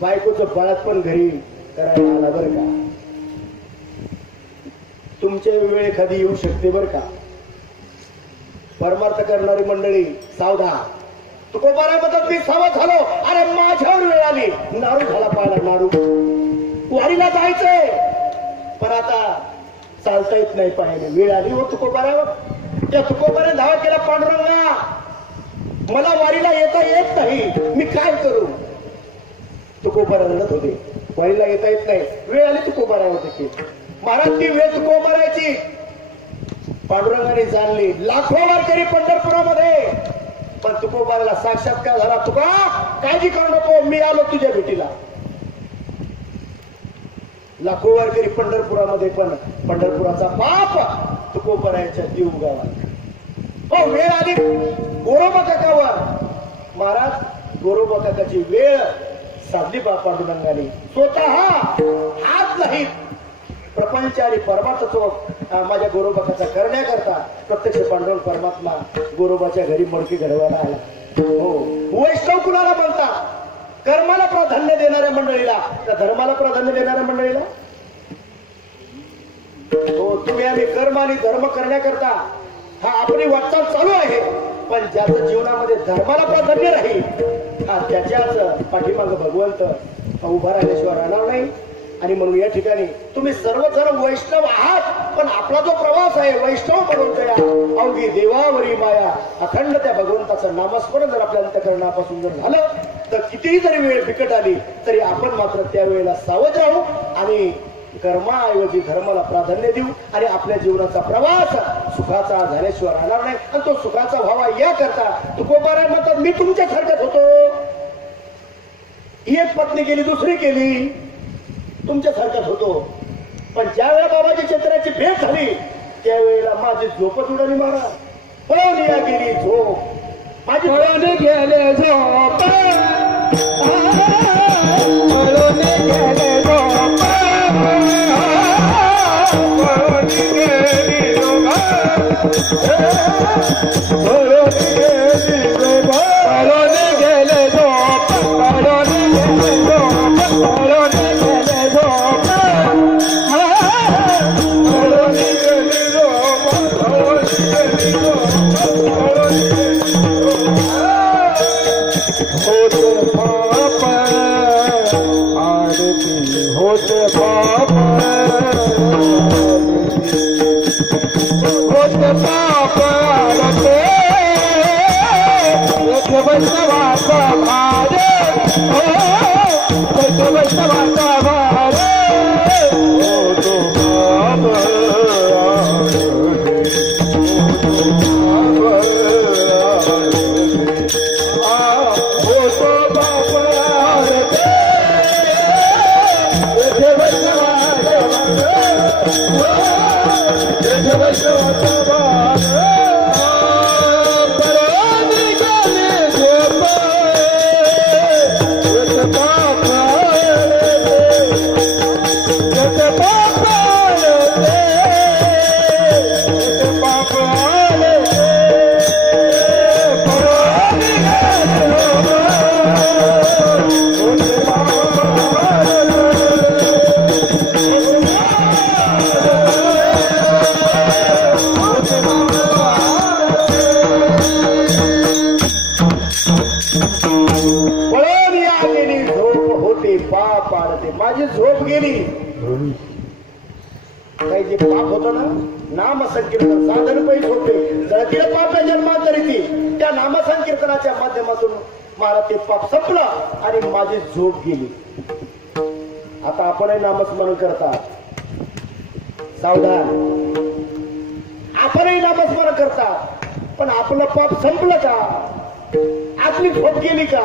बायकोचं बाळात पण घरी करायला आला. बरं का तुमच्या वेळ एखादी येऊ शकते. बरं का परमार्थ करणारी मंडळी सावधान. तुकोबारा म्हणतात मी सावध झालो. अरे माझ्यावर वेळ आली. नारू झाला पाहिला. नारू वारीला जायचंय पण आता चालता येत नाही पाहिजे. वेळ आली हो तुकोबारावर. त्या तुकोबाने धावा केला. पांडुरंगा मला वारीला येता येत नाही. मी काय करू? तुकोबारा रडत होते. वारीला येता येत नाही. वेळ आली तुकोबारावर देखील. महाराज ती वेळ तुकोबाराची पांडुरंगाने जाणली. लाखो वारकरी पंढरपुरामध्ये पण तुकोबाराला साक्षात्कार झाला. तुका काळजी करू नको मी आलो तुझ्या भेटीला. लाखो वारकरी पंढरपुरामध्ये पण पंढरपुराचा बाप तुकोबाराच्या जीव गावात. हो वेळ आली गोरोबा काकावर. महाराज गोरोबा काकाची वेळ साधली बा पांडुरंगाने. स्वतः हात नाही प्रपंच आणि परमात्मा माझ्या गोरोबाकाचा करण्याकरता प्रत्यक्ष पांडुरंग परमात्मा गोरोबाच्या घरी मडकी घडवायला आला. हो वैष्णव कुणाला म्हणतात? कर्माला प्राधान्य देणाऱ्या मंडळीला त्या धर्माला प्राधान्य देणाऱ्या मंडळीला. हो तुम्ही आम्ही कर्म आणि धर्म करण्याकरता हा आपली वाटचाल चालू आहे. पण ज्याचं जीवनामध्ये धर्माला प्राधान्य राहील हा त्याच्याच पाठीमाग भगवंत उभा राहिल्याशिवाय राहणार नाही. आणि म्हणून या ठिकाणी तुम्ही सर्वजण वैष्णव आहात. पण आपला जो प्रवास आहे वैष्णव म्हणून अवघी देवावरी माया अखंड त्या भगवंताचं नामस्मरण जर आपल्या अंतकरणापासून जर झालं तर कितीही जरी वेळ बिकट आली तरी आपण मात्र त्यावेळेला सावध राहू आणि कर्माऐवजी धर्माला प्राधान्य देऊ आणि आपल्या जीवनाचा प्रवास सुखाचा झाल्याशिवाय राहणार नाही. आणि तो सुखाचा व्हावा या करता तुकोबारा म्हणतात मी तुमच्या सारखाच होतो. एक पत्नी गेली दुसरी केली तुमच्या सारखाच होतो. पण ज्या वेळेला बाबाजी चित्राची भेट झाली त्यावेळेला माझी झोपच उडाली. महाराज पळून या गेली झोप माझी. पळून गेले झोप पळून गेले झोप माझी झोप गेली. काही जे पाप होतं ना, नाम संकीर्तन साधन पैस होते जळतील पाप जन्मांतरी त्या नामसंकीर्तनाच्या माध्यमातून मला ते पाप संपलं आणि माझी झोप गेली. आता आपणही नामस्मरण करता, सावधान. आपणही नामस्मरण करता, पण आपलं पाप संपलं का? आपली झोप गेली का?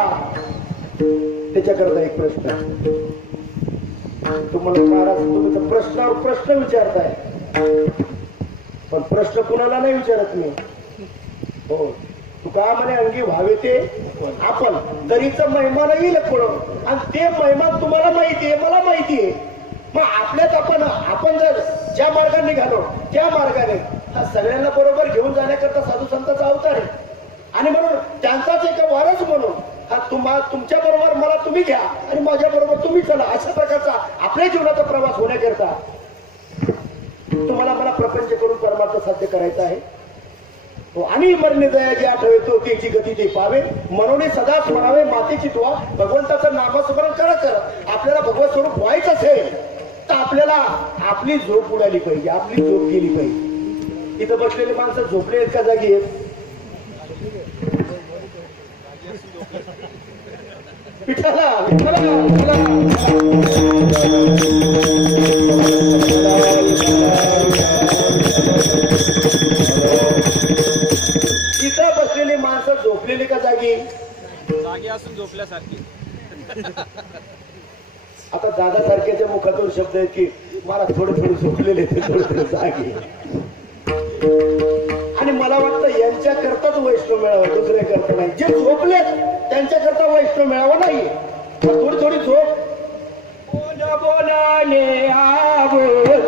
त्याच्याकरता एक प्रश्न. तुम्हाला महाराज तुम्ही तर प्रश्नावर प्रश्न विचारताय, पण प्रश्न कुणाला नाही विचारत मी. हो, तू का म्हणे अंगी व्हावे ते आपण तरीच महिमा येईल कळून, आणि ते महिमा तुम्हाला माहितीये, मला माहितीये. मग आपल्यात आपण जर ज्या मार्गाने निघालो त्या मार्गाने सगळ्यांना बरोबर घेऊन जाण्याकरता साधू संतांचा अवतार आहे. आणि म्हणून त्यांचाच एक वारस म्हणून तुमच्या बरोबर मला तुम्ही घ्या आणि माझ्या बरोबर तुम्ही चला, अशा प्रकारचा आपल्या जीवनाचा प्रवास होण्याकरता तुम्हाला मला प्रपंच करून परमार्थ साध्य करायचा आहे. तो आणि मरणे दया जे आठवे तो त्याची गती ते पावे, म्हणून सदा स्मरावे मातेची दुआ. भगवंताचं नामस्मरण करत आपल्याला भगवत स्वरूप व्हायचं असेल तर आपल्याला आपली झोप उडाली पाहिजे, आपली झोप गेली पाहिजे. इथं बसलेले माणसं झोपले आहेत का जागी आहेत? विठ्ठला विठ्ठला इथं बसलेली माणसं झोपलेली का जागी? जागी असून झोपल्यासारखी. आता दादासारख्याच्या मुखातून शब्द आहेत की मला थोडे थोडे झोपलेले ते थोडे थोडे जागी. आणि मला वाटतं यांच्या करताच वैष्णव मिळावं, दुसऱ्या करता नाही. जे झोपले त्यांच्या करता वैष्णव मिळावं नाही. थोडी थोडी झोप. बोला बोलाने आवले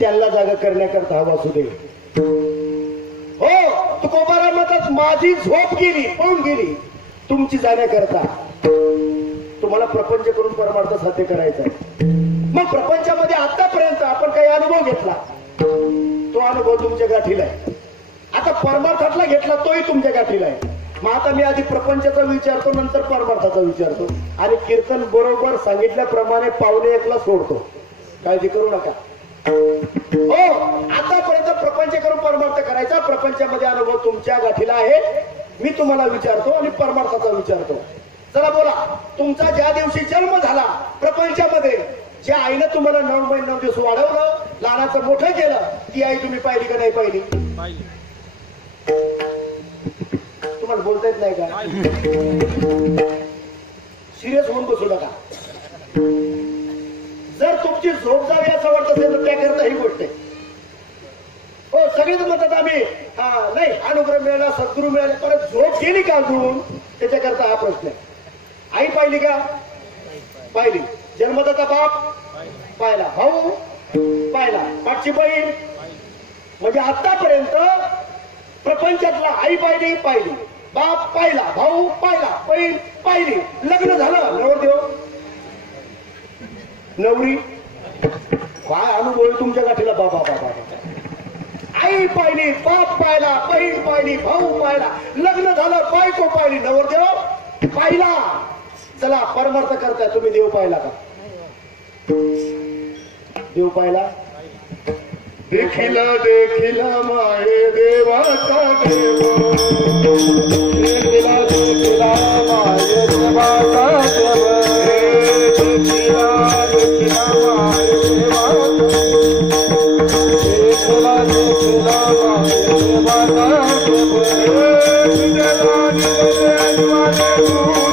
त्यांना जागा करण्याकरता हवा असू दे. हो, तुकोबारा म्हणतात माझी झोप गेली, पळून गेली तुमची जाण्याकरता. तुम्हाला प्रपंच करून परमार्थ साध्य करायचा आहे. मग प्रपंचामध्ये आतापर्यंत आपण काही अनुभव घेतला, तो अनुभव तुमच्या गाठीला आहे. आता परमार्थातला घेतला तोही तुमच्या गाठीला आहे. मग आता मी आधी प्रपंचाचा विचारतो, नंतर परमार्थाचा विचारतो. आणि कीर्तन बरोबर सांगितल्याप्रमाणे 1:45 सोडतो. काळजी करू नका. हो, आतापर्यंत प्रपंच करून परमार्थ करायचा. प्रपंचामध्ये अनुभव तुमच्या गाठीला आहे. मी तुम्हाला विचारतो आणि परमार्थाचा विचारतो. चला बोला, तुमचा ज्या दिवशी जन्म झाला प्रपंचामध्ये, ज्या आईनं तुम्हाला 9 महिने 9 दिवस वाढवलं, लहानाचं मोठं केलं, ती आई तुम्ही पाहिली का नाही पाहिली? तुम्हाला बोलता येत नाही का? सिरियस होऊन बसू नका. जर तुमची झोप जावी असं वाटत असेल तर त्याकरता ही गोष्ट आहे. हो, सगळेच म्हणतात आम्ही नाही अनुग्रह मिळाला, सद्गुरू मिळाले, परत झोप गेली का अजून? त्याच्याकरता हा प्रश्न आहे. आई पाहिली का? पाहिली. जन्मदाता बाप पाहिला, भाऊ पाहिला, पाठची बहीण. म्हणजे आतापर्यंत प्रपंचातला आई पाहिली, बाप पाहिला, भाऊ पाहिला, बहीण पाहिली. लग्न झालं, नवरदेव नवरी काय अनुभव तुमच्या गाठीला? बाबा बाबा, आई पाहिली, बाप पाहिला, बहीण पाहिली, भाऊ पाहिला, लग्न झालं, बायको पाहिली, नवरदेव पाहिला. चला परमार्थ करताय तुम्ही. देव पाहिला का? देव पाहिला? देखिला देखिला माये देवाचा देव, देखिला देखिला माये देवाचा देव, देखिला देखिला माये देवाचा, देखिला देखिला माये देवाचा देव, देखिला देखिला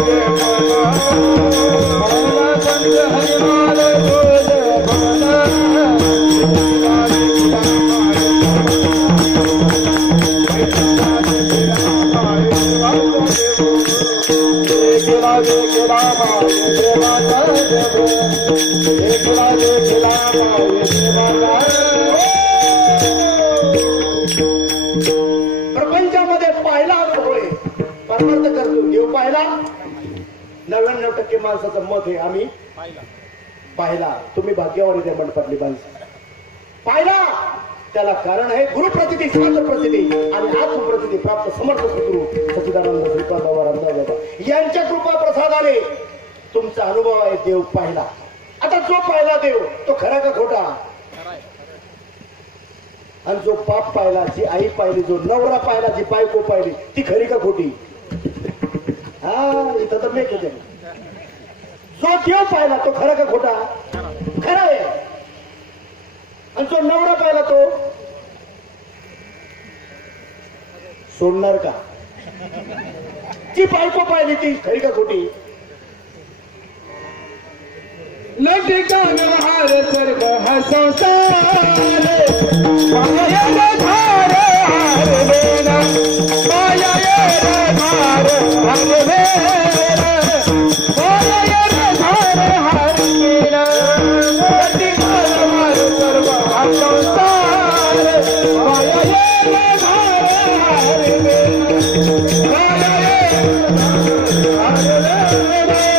तुझे मला, मला संत हरिमाल तुझे मला. प्रपंचामध्ये पाहिला अनुभव आहे. परमार्थ करतो देव पाहिला. 99% माणसाचं मत आहे आम्ही पाहिला. तुम्ही भाग्यावर त्या मंडपातली माणसं पाहिला. त्याला कारण आहे गुरुप्रतिती, शास्त्रप्रतिती आणि आत्मप्रतिती प्राप्त समर्थ सद्गुरू सच्चिदानंद श्रीपाद बाबा रामदास बाबा यांच्या कृपा प्रसादाने तुमचा अनुभव आहे. देव पाहिला. आता जो पाहिला देव तो खरा का खोटा? आणि जो बाप पाहिला, जी आई पाहिली, जो नवरा पाहिला, जी बायको पाहिली, ती खरी का खोटी? हा, इथं तर नाही होते. जो देव पाहिला तो खरा का खोटा? खरा आहे. आणि जो नवरा पाहिला तो सोडणार का? जी बायको पाहिली ती खरी का खोटी? लटिकान हार सर्व हा संसार, माया धार हार वेना, माया धार हार वेना, माया धार हार वेना. लटिकान हार सर्व हा संसार, माया धार हार वेना, माया धार वेना.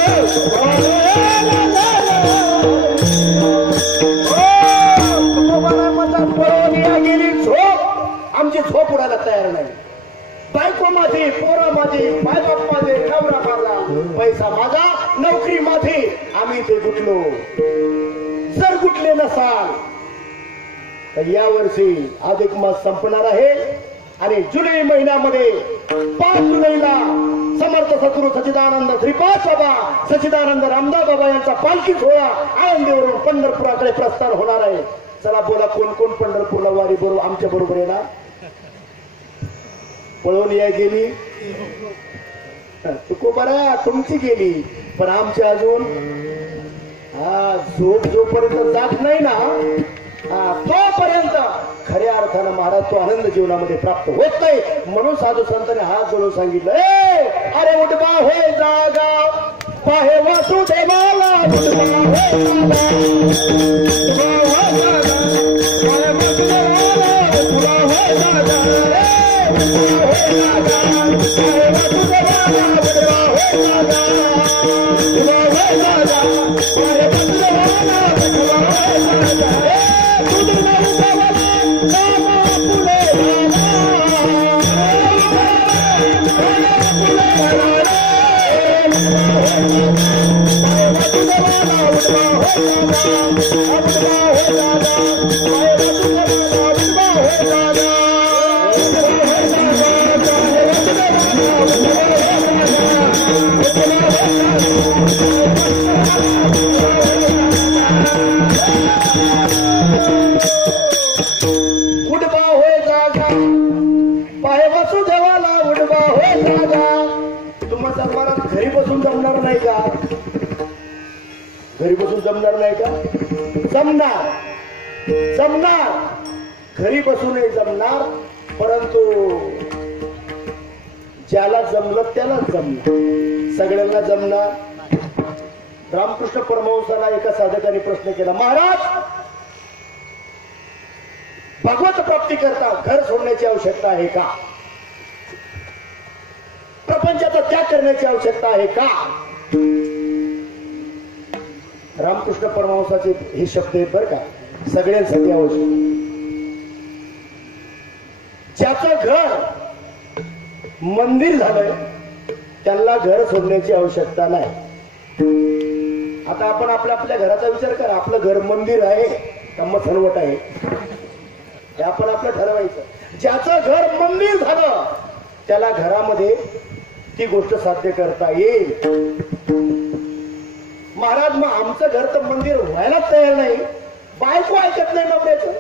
आमची झोप उडायला तयार नाही. बायको माझी, पोरं माझी, मायबाप माझे, नवरा माझा, पैसा माझा, नोकरी माझी, आम्ही इथे गुटलो. जर गुटले नसाल तर यावर्षी अधिक मास संपणार आहे आणि जुलै महिन्यामध्ये 5 जुलैला समर्थ सद्गुरू सच्चिदानंद श्रीपाद बाबा सच्चिदानंद रामदास बाबा यांचा पालखी सोहळा आळंदीवरून पंढरपुराकडे प्रस्थान होणार आहे. चला बोला, कोण कोण पंढरपूरला वारी बरोबर आमच्या बरोबर येणार? पळून या गेली तुकोबरा तुमची गेली, पण आमची अजून झोप जोपर्यंत जात नाही ना तोपर्यंत खऱ्या अर्थानं महाराज तो आनंद जीवनामध्ये प्राप्त होत नाही. म्हणून साधू संतांनी हात जोडून सांगितलं, अरे उठबा हे जागा पाहे वासुदेवाला, Hey! उडबा होय जागा पाय वसुदेवाला उडबा होय जागा. तुम्हा सर्वांना घरी बसून जमणार नाही का? घरी बसून जमणार नाही का? जमणार जमणार, घरी बसूनही जमणार. परंतु ज्याला जमलं त्यालाच जमणार, सगळ्यांना जमणार. रामकृष्ण परमहंसाला एका साधकाने प्रश्न केला, महाराज भगवत प्राप्ती करता घर सोडण्याची आवश्यकता आहे का? प्रपंचाचा त्याग करण्याची आवश्यकता आहे का? रामकृष्ण परमहंसाचे हे शब्द आहेत बरं का, सगळ्यांसाठी आवश्यक. ज्याचं घर मंदिर झालंय त्यांना घर सोडण्याची आवश्यकता नाही. आता आपण आपल्या आपल्या घराचा विचार करा, आपलं घर मंदिर आहे का मसनवट आहे, हे आपण आपलं ठरवायचं. ज्याचं घर मंदिर झालं त्याला घरामध्ये ती गोष्ट साध्य करता येईल. महाराज मग आमचं घर तर मंदिर व्हायलाच तयार नाही, बायको ऐकत नाही नवऱ्याचं,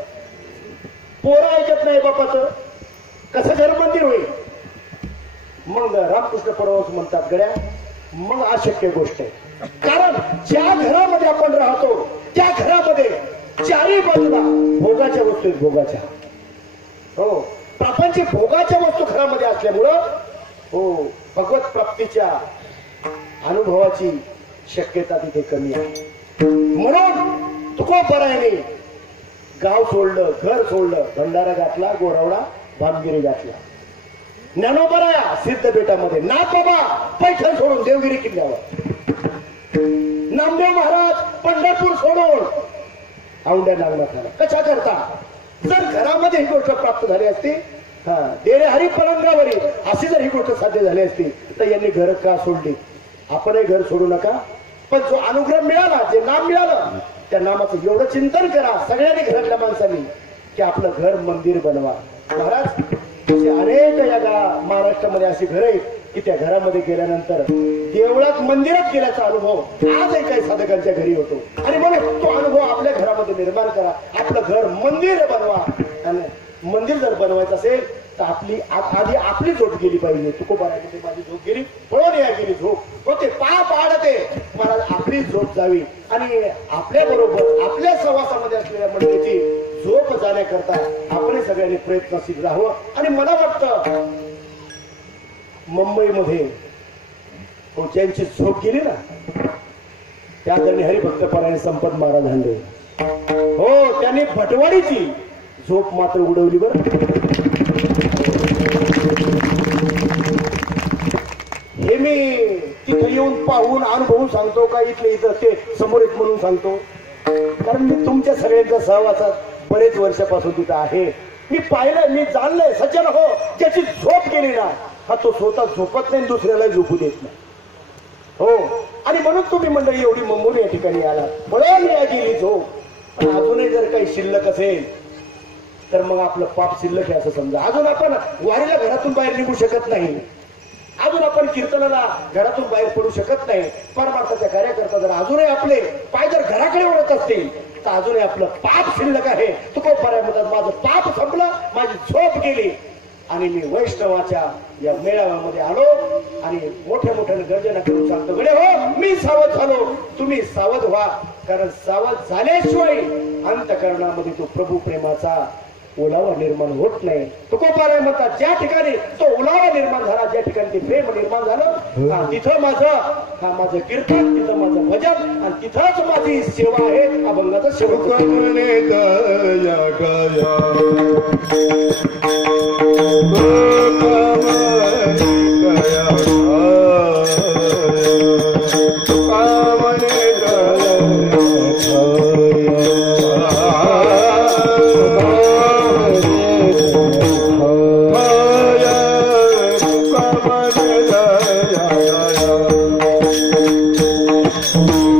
पोरं ऐकत नाही बापाचं, कसं घर मंदिर होईल? मग रामकृष्ण परमहंस म्हणतात, गड्या मग अशक्य गोष्ट आहे. कारण ज्या घरामध्ये आपण राहतो त्या घरामध्ये चारही बाजूला भोगाच्या वस्तू आहेत, भोगाच्या. हो, प्रापंचिक भोगाच्या वस्तू घरामध्ये असल्यामुळं हो भगवत प्राप्तीच्या अनुभवाची शक्यता तिथे कमी आहे. म्हणून तुकोबरायाने गाव सोडलं, घर सोडलं, भंडारा घातला, गोरावडा भामगिरी घातला. ज्ञानोबराया सिद्ध बेटामध्ये, नाथ बाबा पैठण सोडून देवगिरी किल्ल्यावर, नामदेव महाराज पंढरपूर सोडून औंढ्या नागनाथाला. कशा करता? जर घरामध्ये ही गोष्ट प्राप्त झाली असती, देरे हरी पलंगावरी अशी जर ही गोष्ट साध्य झाली असती तर यांनी घर का सोडली? आपणही घर सोडू नका. पण जो अनुग्रह मिळाला, जे नाम मिळालं, त्या नामाचं एवढं चिंतन करा सगळ्यांनी, घरातल्या माणसांनी, की आपलं घर मंदिर बनवा. महाराज अनेक या महाराष्ट्रामध्ये अशी घर आहेत की त्या घरामध्ये गेल्यानंतर देवळात मंदिरात गेल्याचा अनुभव आजही काही साधकांच्या घरी होतो. आणि म्हणून तो अनुभव आपल्या घरामध्ये निर्माण करा, आपलं घर मंदिर बनवा. आणि मंदिर जर बनवायचं असेल तर आधी आपली झोप गेली पाहिजे. तुकोबारायची माझी झोप गेली, पळून या गेली झोप होते, पाप आडते. महाराज आपली झोप जावी आणि आपल्या बरोबर आपल्या सहवासामध्ये असलेल्या मंडळीची झोप जाण्याकरता आपण सगळ्यांनी प्रयत्नशील राहावं. आणि मला वाटतं मुंबईमध्ये ज्यांची झोप गेली ना त्या त्यांनी हरिभक्तपरायण संपत महाराज हांडे, हो त्यांनी भटवाडीची झोप मात्र उडवली बरं. हे मी तिथे येऊन पाहून अनुभवून सांगतो का इथले इथं ते समोर येत म्हणून सांगतो? कारण मी तुमच्या सगळ्यांच्या सहवासात बरेच वर्षापासून तिथं आहे. मी पाहिलंय, मी जाणलंय. सज्जन हो, ज्याची झोप गेली ना हा तो स्वतः झोपत नाही, दुसऱ्याला झोपू देत नाही. हो, आणि म्हणून तुम्ही मंडळी एवढी मुंबई या ठिकाणी आला, म्हणून या गेली झोप. पण अजूनही जर काही शिल्लक असेल तर मग आपलं पाप शिल्लक आहे असं समजा. अजून आपण वारीला घरातून बाहेर निघू शकत नाही, अजून आपण कीर्तनाला घरातून बाहेर पडू शकत नाही. परमार्थाच्या कार्याकरता जर अजूनही आपले पाय जर घराकडे वळत असतील तर अजूनही आपलं पाप शिल्लक आहे. तुकोबाराय म्हणतात, माझं पाप संपलं, माझी झोप गेली आणि मी वैष्णवाच्या या मेळाव्यामध्ये आलो आणि मोठ्या मोठ्याने गर्जना करून सांगतो, गडे हो मी सावध झालो, तुम्ही सावध व्हा. कारण सावध झाल्याशिवाय अंतःकरणामध्ये तो प्रभू प्रेमाचा ओलावा निर्माण होत नाही. तुकोबाराय म्हणतात, ज्या ठिकाणी तो ओलावा निर्माण झाला, ज्या ठिकाणी ते प्रेम निर्माण झालं, तिथं माझं कीर्तन, तिथं माझं भजन आणि तिथंच माझी सेवा आहे. अभंगाचं सेवक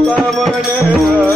Come on,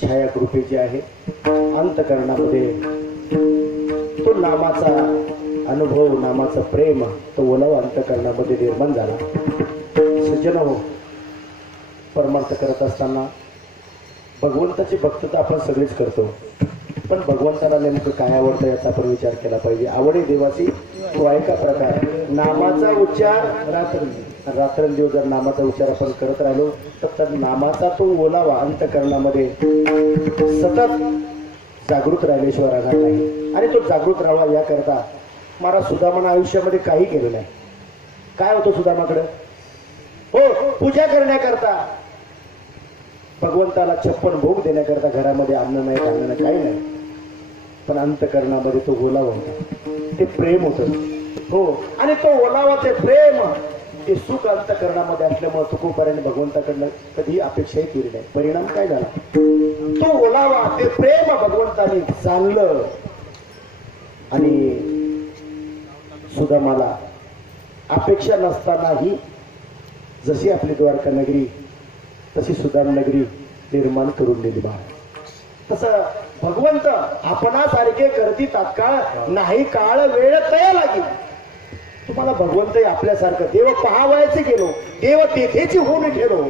छाया कृपेची आहे अंतकरणामध्ये तो नामाचा अनुभव, नामाचं प्रेम, तो ओलावा अंतकरणामध्ये निर्माण झाला. सज्जन हो, परमार्थ करत असताना भगवंताची भक्तता आपण सगळीच करतो, पण भगवंताला नेमकं काय आवडतं याचा आपण विचार केला पाहिजे. आवडे देवाची तो आहे का प्रकार. नामाचा उच्चार रात्रंदिवस जर नामाचा उच्चार आपण करत राहिलो तर नामाचा तो ओलावा अंतकरणामध्ये सतत जागृत राहिल्याशिवाय राहणार नाही. आणि तो जागृत राहावा याकरता महाराज सुदामानं आयुष्यामध्ये काही केलं नाही. काय होतं सुदामाकडे? हो, पूजा करण्याकरता, भगवंताला 56 भोग देण्याकरता घरामध्ये अन्न नाही, धान्य नाही, काही नाही, पण अंतकरणामध्ये तो ओलावा होता, ते प्रेम होतं. हो, आणि तो ओलावा, ते प्रेम, ते सुख अंतकरणामध्ये असल्यामुळे तुकोबाराने भगवंताकडनं कधी अपेक्षाही केली नाही. परिणाम काय झाला? तो ओलावा, ते प्रेम भगवंताने जाणलं आणि सुदामाला अपेक्षा नसतानाही जशी आपली द्वारका नगरी तशी सुदाम नगरी निर्माण करून दिली. तसं भगवंत आपणासारखे करती तात्काळ नाही, काळ वेळ तया लागेल. तुम्हाला भगवंत आपल्यासारखं देव पहावायचे गेलो, देव तेथेची होऊन ठेलो,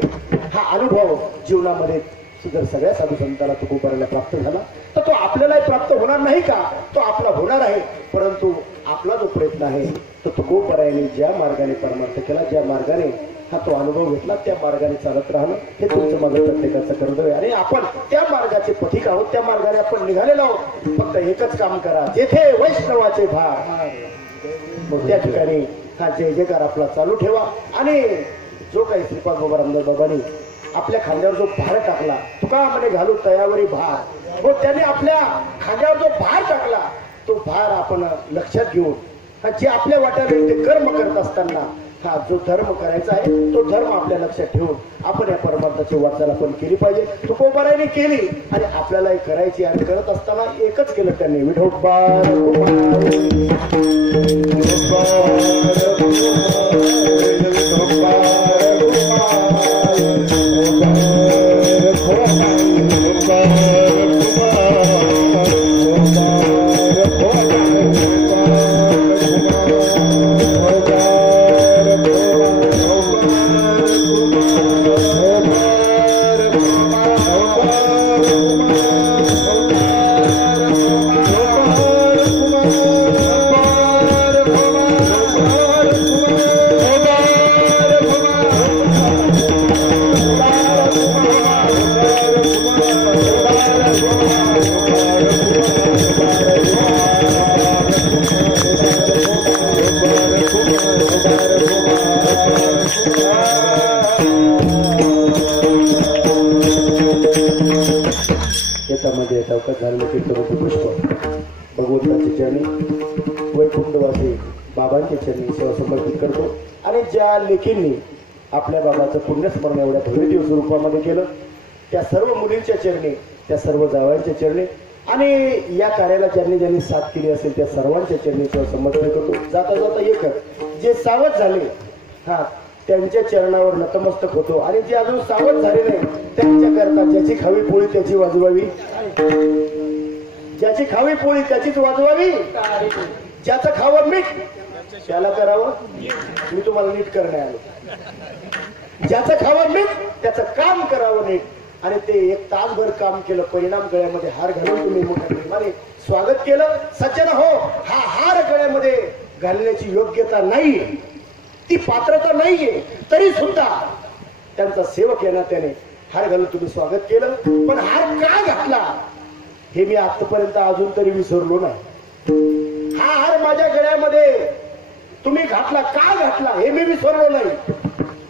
हा अनुभव जीवनामध्ये जर सगळ्या साधू संतांना तुकोबाराला प्राप्त झाला तर तो आपल्यालाही प्राप्त होणार नाही का? तो आपला होणार आहे. परंतु आपला जो प्रयत्न आहे तो तुकोबाराने ज्या मार्गाने परमार्थ केला, ज्या मार्गाने हा तो अनुभव घेतला, त्या मार्गाने चालत राहणं हे तुमचं माझं प्रत्येकाचं कर्तव्य आहे. आणि आपण त्या मार्गाचे पथिक आहोत, त्या मार्गाने आपण निघालेलो आहोत. फक्त एकच काम करा, जेथे वैष्णवाचे भार, मग त्या ठिकाणी हा जय जयकार आपला चालू ठेवा. आणि जो काही श्रीपाद बाबा रामदास बाबांनी आपल्या खांद्यावर जो भार टाकला, तुका म्हणे घालू तयावरी भार, हो, त्याने आपल्या खांद्यावर जो भार टाकला तो भार आपण लक्षात घेऊन जे आपल्या वाट्याला ते कर्म करत असताना हा जो धर्म करायचा आहे तो धर्म आपल्या लक्षात ठेवून आपण या परमार्थाची वाटचाल आपण केली पाहिजे. तुकोबाराने केली आणि आपल्यालाही करायची. आणि करत असताना एकच केलं त्यांनी, विठोबा चौकात झालेले कीर्तनोपी पुष्प भगवंताचे चरणी वैकुंठवासी बाबांच्या चरणी सेवा समर्पित करतो. आणि ज्या लेखींनी आपल्या बाबाचं पुण्यस्मरण एवढ्या भव्य दिवस रूपामध्ये केलं त्या सर्व मुलींच्या चरणी, त्या सर्व जावयांच्या चरणी आणि या कार्याला ज्यांनी साथ केली असेल त्या सर्वांच्या चरणी सेवा समर्पित करतो. जाता जाता एकच जे सावध झाले त्यांच्या चरणावर नतमस्तक होतो. आणि जे अजून सावध झाले नाही त्यांच्याकरता ज्याची खावी पोळी त्याची वाजवावी, ज्याची खावी पोळी त्याचीच वाजवावी, ज्याचं खावं मीठ त्याला करावं. मी तुम्हाला नीट करण्यात आलो. ज्याचं खावं मीठ त्याचं काम करावं नीट. आणि ते एक तासभर काम केलं, परिणाम गळ्यामध्ये हार घालून तुम्ही मोठ्या प्रेमाने स्वागत केलं. सज्जन हो, हा हार गळ्यामध्ये घालण्याची योग्यता नाही, ती पात्रता नाहीये, तरी सुद्धा त्यांचा सेवक येणार त्याने हार घालून तुम्ही स्वागत केलं. पण हार का घातला हे मी आतापर्यंत अजून तरी विसरलो नाही. हा हार माझ्या गळ्यामध्ये तुम्ही घातला का घातला हे मी विसरलो नाही,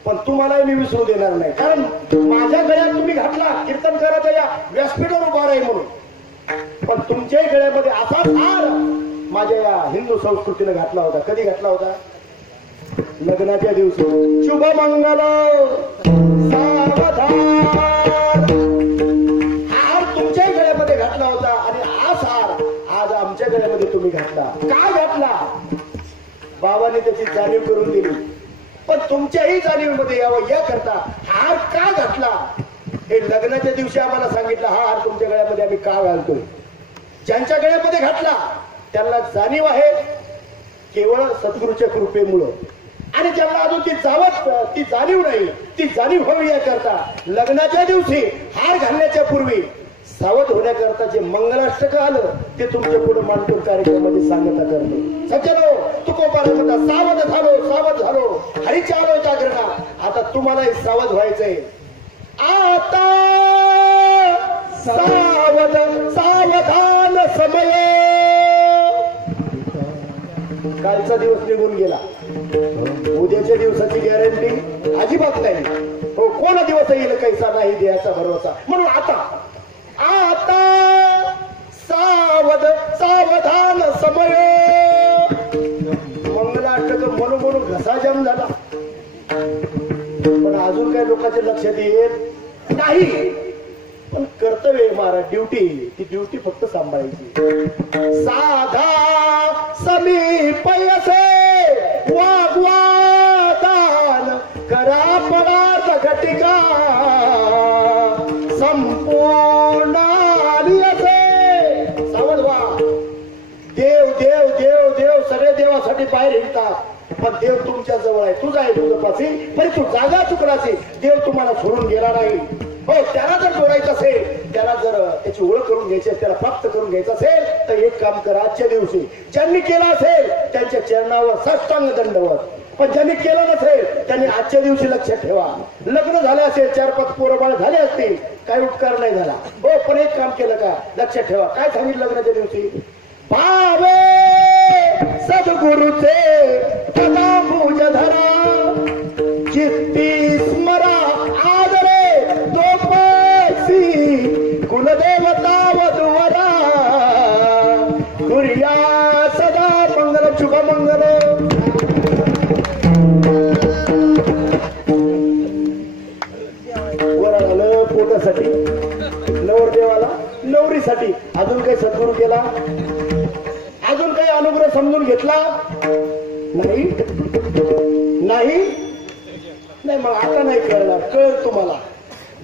पण तुम्हालाही मी विसरू देणार नाही. कारण माझ्या गळ्यात तुम्ही घातला कीर्तनकाराच्या या व्यासपीठावर उभा राहील म्हणून, पण तुमच्याही गळ्यामध्ये असाच हार माझ्या या हिंदू संस्कृतीने घातला होता. कधी घातला होता? लग्नाच्या दिवशी. शुभ मंगल सावधान. हार तुमच्याही गळ्यामध्ये घातला होता आणि हाच हार आज आमच्या गळ्यामध्ये तुम्ही घातला. का घातला? बाबांनी त्याची जाणीव करून दिली. पण तुमच्याही जाणीवमध्ये यावं याकरता हार का घातला हे लग्नाच्या दिवशी आम्हाला सांगितलं. हा हार तुमच्या गळ्यामध्ये आम्ही का घालतोय? ज्यांच्या गळ्यामध्ये घातला त्यांना जाणीव आहे केवळ सद्गुरूच्या कृपेमुळं. आणि ज्यांना अजून ती जाणीव नाही, ती जाणीव व्हावी याकरता लग्नाच्या दिवशी हार घालण्याच्या पूर्वी सावध होण्याकरता जे मंगलाष्टक आलं ते तुमच्या पुढे मानपूर कार्यक्रमामध्ये सांगता करतो. सज्जनो, तुकोबाने म्हणता सावध झालो, सावध झालो, हरीच्या आलो जागरणा. आता तुम्हालाही सावध व्हायचंय. आता सावध सावधान समय. कालचा दिवस निघून गेला, उद्याच्या दिवसाची गॅरंटी अजिबात नाही. हो, कोणा दिवस येईल कैसा नाही द्यायचा भरोसा. म्हणून आता सावध सावधान समय. मंगलाष्टक म्हणून घसा जाम झाला, पण अजून काही लोकांच्या लक्षात येत नाही. पण कर्तव्य महाराज, ड्युटी, ती ड्युटी फक्त सांभाळायची. साधा समीप यसे वाग्वादान करा पदार्थ घटिका संपूर्ण सावध व्हा. देव देव देव देव सगळे देवासाठी बाहेर हिंडतात, पण देव तुमच्या जवळ आहे. तुझा आहे तुझं पासी, पण तू जागा चुकलासी. देव तुम्हाला सोडून गेला नाही. हो, त्याला जर जोडायचं असेल, त्याला जर त्याची ओळख करून घ्यायची, त्याला प्राप्त करून घ्यायचं असेल तर एक काम करा. आजच्या दिवशी ज्यांनी केलं असेल त्यांच्या चरणावर साष्टांग दंडवत. पण ज्यांनी केलं नसेल त्यांनी आजच्या दिवशी लक्षात ठेवा. लग्न झालं असेल, 4-5 पोरबाळ झाले असतील, काही उपकार नाही झाला. हो, पण एक काम केलं का लक्षात ठेवा. काय सांगितलं लग्नाच्या दिवशी? भावे सद्गुरुचे पदांबुज धरा, चित्ती स्मरा आदरे दोपासी, कुलदेवता वधुवरा कुर्या सदा मंगल शुभ मंगल. वराला पोटासाठी, नवरदेवाला नवरीसाठी अजून काही सद्गुरू केला? अजून काही अनुग्रह समजून घेतला? नाही नाही नाही. मग आता नाही कळणार, कळ तुम्हाला.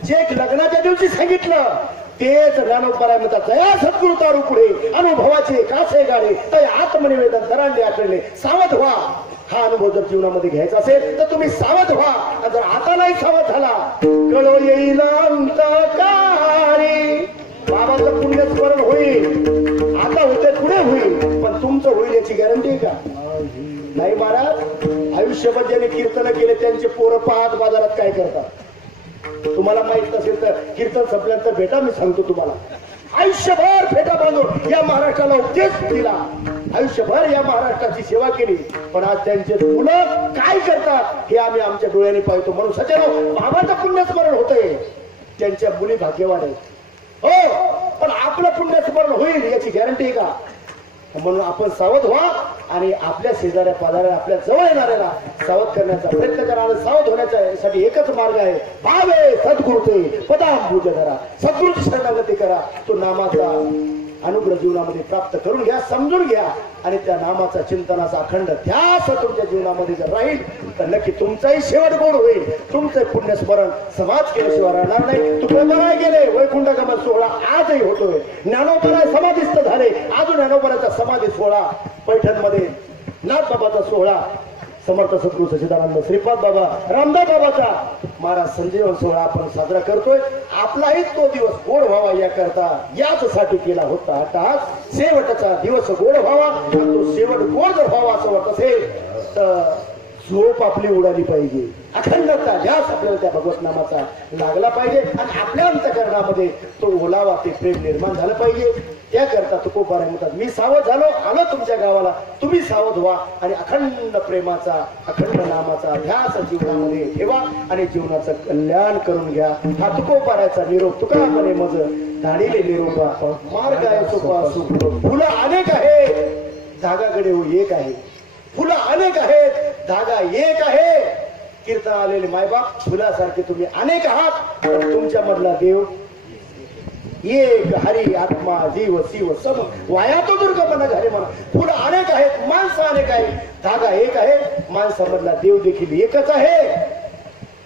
जे लग्नाच्या दिवशी सांगितलं तेच ज्ञानोबराय म्हणतात. जया सद्गुरु तारू पुढे अनुभवाचे कासे गाडे तय आत्मनिवेदन दरांडे आकडले. सावध व्हा. हा अनुभव जर जीवनामध्ये घ्यायचा असेल तर तुम्ही सावध व्हा. जर आता नाही सावध झाला, कळो येईल अंतकाळी. बाबाचं पुण्यस्मरण होईल, आता होते पुढे होईल, पण तुमचं होईल याची गॅरंटी आहे का? नाही महाराज. आयुष्यभर ज्यांनी कीर्तन केले त्यांचे पोरं पाहत बाजारात काय करतात तुम्हाला माहित नसेल तर कीर्तन संपल्यानंतर भेटा, मी सांगतो तुम्हाला. आयुष्यभर फेटा बांधून या महाराष्ट्राला उपदेश दिला, आयुष्यभर या महाराष्ट्राची सेवा केली, पण आज त्यांचे मुलं काय करतात हे आम्ही आमच्या डोळ्यांनी पाहतो. म्हणून सज्जनो, बाबाचं पुण्यस्मरण होतंय, त्यांच्या मुली भाग्यवान आहेत. हो, पण आपलं पुण्यस्मरण होईल याची गॅरंटी आहे का? म्हणून आपण सावध व्हा आणि आपल्या शेजाऱ्या पाजाऱ्या आपल्या जवळ येणाऱ्याला सावध करण्याचा प्रयत्न करा. आणि सावध होण्यासाठी एकच मार्ग आहे, भावे सद्गुरुते पदांबुज धरा. सद्गुरूची शरणागती करा. तो नामाचा अनुग्रह जीवनामध्ये प्राप्त करून घ्या, समजून घ्या आणि त्या नामाचा चिंतनाचा अखंड ध्यास तुमच्या जीवनामध्ये जर राहील तर नक्की तुमचाही शेवट गोड होईल. तुमचं पुण्यस्मरण समाज केल्याशिवाय राहणार नाही. तुकोबराय गेले वैकुंठगमन सोहळा आजही होतोय. ज्ञानोबराय समाधिस्थ झाले, अजून ज्ञानोबराचा समाधी सोहळा पैठणमध्ये नाथबाबाचा सोहळा, समर्थ सद्गुरू सच्चिदानंद श्रीपाद बाबा रामदास बाबाचा महाराज संजीवन सोहळा आपण साजरा करतोय. आपलाही तो दिवस गोड व्हावा याकरता याचसाठी केला होता अट्टहास. शेवटचा दिवस गोड व्हावा, तो शेवट गोड जर व्हावा असं वाटत असेल तर झोप आपली उडाली पाहिजे. अखंडता ध्यास आपल्याला त्या भगवत नामाचा लागला पाहिजे आणि आपल्या अंतःकरणामध्ये तो ओलावा ते प्रेम निर्माण झालं पाहिजे. त्याकरता तुकोबाराय म्हणतात, मी सावध झालो, आलो तुमच्या गावाला, तुम्ही सावध व्हा आणि अखंड प्रेमाचा अखंड नामाचा ध्यास जीवनामध्ये ठेवा आणि जीवनाचं कल्याण करून घ्या. हा तुकोबारायचा निरोप तुका म्हणे मज धाडीले निरोपा मार्ग आहे सोपा सुख. फुलं अनेक आहेत, धागाकडे एक आहे. फुलं अनेक आहेत, धागा एक आहे. कीर्तन आलेले मायबाप फुलासारखे तुम्ही अनेक आहात, पण तुमच्या मधला देव एक हरी आत्मा जीव शिव सम वाया तो दुर्गमना झाले म्हणा. फुलं अनेक आहेत, माणसं अनेक आहेत, धागा एक आहे. माणसामधला देव देखील एकच आहे.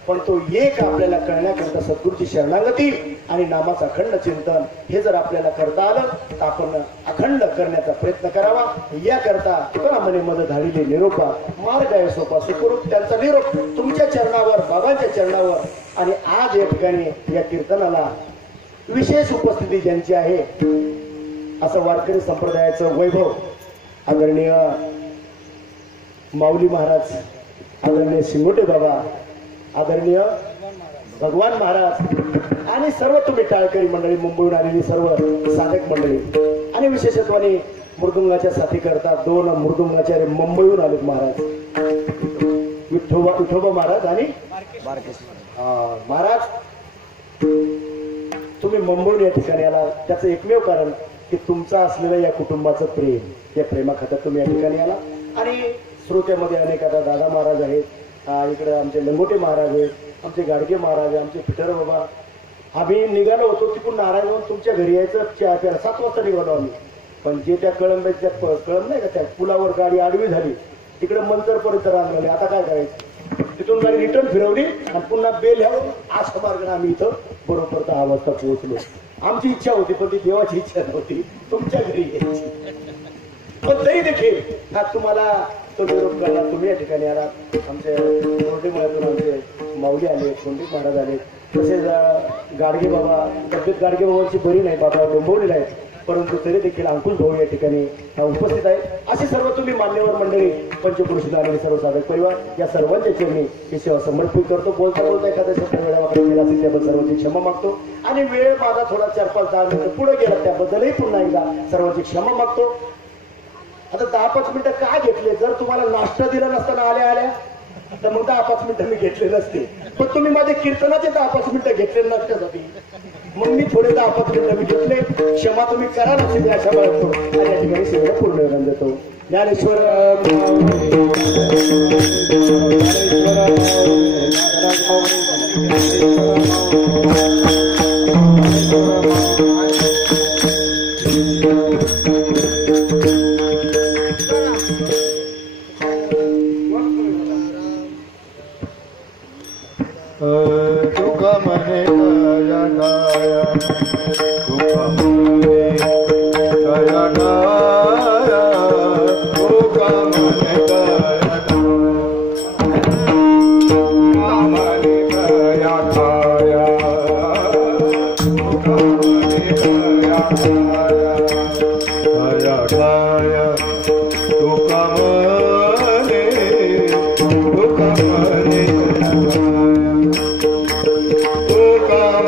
पण तो एक आपल्याला कळण्याकरता सद्गुरूची शरणागती आणि नामाचं अखंड चिंतन हे जर आपल्याला करता आलं तर आपण अखंड करण्याचा प्रयत्न करावा. याकरता तुका म्हणे मद धाडीले निरोपा मार्ग आहे सोपा सुखरूप. त्यांचा निरोप तुमच्या चरणावर, बाबांच्या चरणावर. आणि आज या ठिकाणी या कीर्तनाला विशेष उपस्थिती ज्यांची आहे असं वारकरी संप्रदायाचं वैभव आदरणीय माऊली महाराज, आदरणीय शिंगोटे बाबा, आदरणीय भगवान महाराज आणि सर्व तुम्ही टाळकरी मंडळी, मुंबईहून आलेली सर्व साधक मंडळी आणि विशेषत्वाने मृदुंगाच्या साथी करता 2 मृदुंगाचार्य मुंबईहून आलेत महाराज, विठोबा महाराज आणि महाराज. तुम्ही मुंबईहून या ठिकाणी आला त्याचं एकमेव कारण की तुमचं असलेलं या कुटुंबाचं प्रेम, या प्रेमाखात्यात तुम्ही या ठिकाणी आला. आणि श्रोत्यामध्ये अनेक आता दादा महाराज आहेत, इकडे आमचे लंगोटे महाराज आहेत, आमचे गाडगे महाराज आहे, आमचे पिटर बाबा. आम्ही निघालो होतो तिकडून नारायण जाऊन तुमच्या घरी यायचं 7 वाजता निघालो आम्ही. पण जे त्या कळंब्याच्या कळंब नाही का त्या पुलावर गाडी आडवी झाली, तिकडे मंतरपर्यंत रांगले. आता काय करायचं, तिथून गाडी रिटर्न फिरवली आणि पुन्हा बेल ह्यावरून अशा मार्गाने आम्ही इथं बरोबर 10 वाजता पोहोचलो. आमची इच्छा होती पण ती देवाची इच्छा नव्हती तुमच्या घरी यायची. पण तरी देखील हा तुम्हाला तो निरोप करला. तुम्ही या ठिकाणी आलात. आमचे कोंडीमळ्यातून आमचे माऊली आले, कोंडी महाराज आले, तसेच गाडगे बाबा. तब्येत गाडगे बाबांची बरी नाही, बाबा डोंबवलेला आहे, परंतु तरी देखील अंकुश भाऊ या ठिकाणी उपस्थित आहे. असे सर्व तुम्ही मान्यवर मंडळी, पंचपुरुषाला आलेले सर्व साधक परिवार, या सर्वांच्या चरणी ही सेवा समर्पित करतो. बोलता बोलता एखाद्या शब्द वेळावाकडे गेला असेल त्याबद्दल सर्वांची क्षमा मागतो. आणि वेळ माझा थोडा 4-5-10 मिनिटं पुढे गेला त्याबद्दलही पुन्हा एकदा सर्वांची क्षमा मागतो. आता 10-5 मिनिटं का घेतले? जर तुम्हाला नाश्ता दिला नसताना आल्या तर मग 10-5 मिनिटं मी घेतले नसते. पण तुम्ही माझे कीर्तनाचे 10-5 मिनिटं घेतले नसत्यासाठी मग मी थोडे 10-5 मिनिटं मी घेतले. क्षमा तुम्ही करा नसते अशा बाळगतो आणि या ठिकाणी सेवेला पूर्ण विराम देतो. ज्ञानेश्वर तुका म्हणे कया गाया, तुका म्हणे कया गाया, तुका म्हणे कया गाया, तुका म्हणे कया गाया, तुका म्हणे कया गाया, कया गाया, तुका म्हणे, तुका म्हणे कया गाया.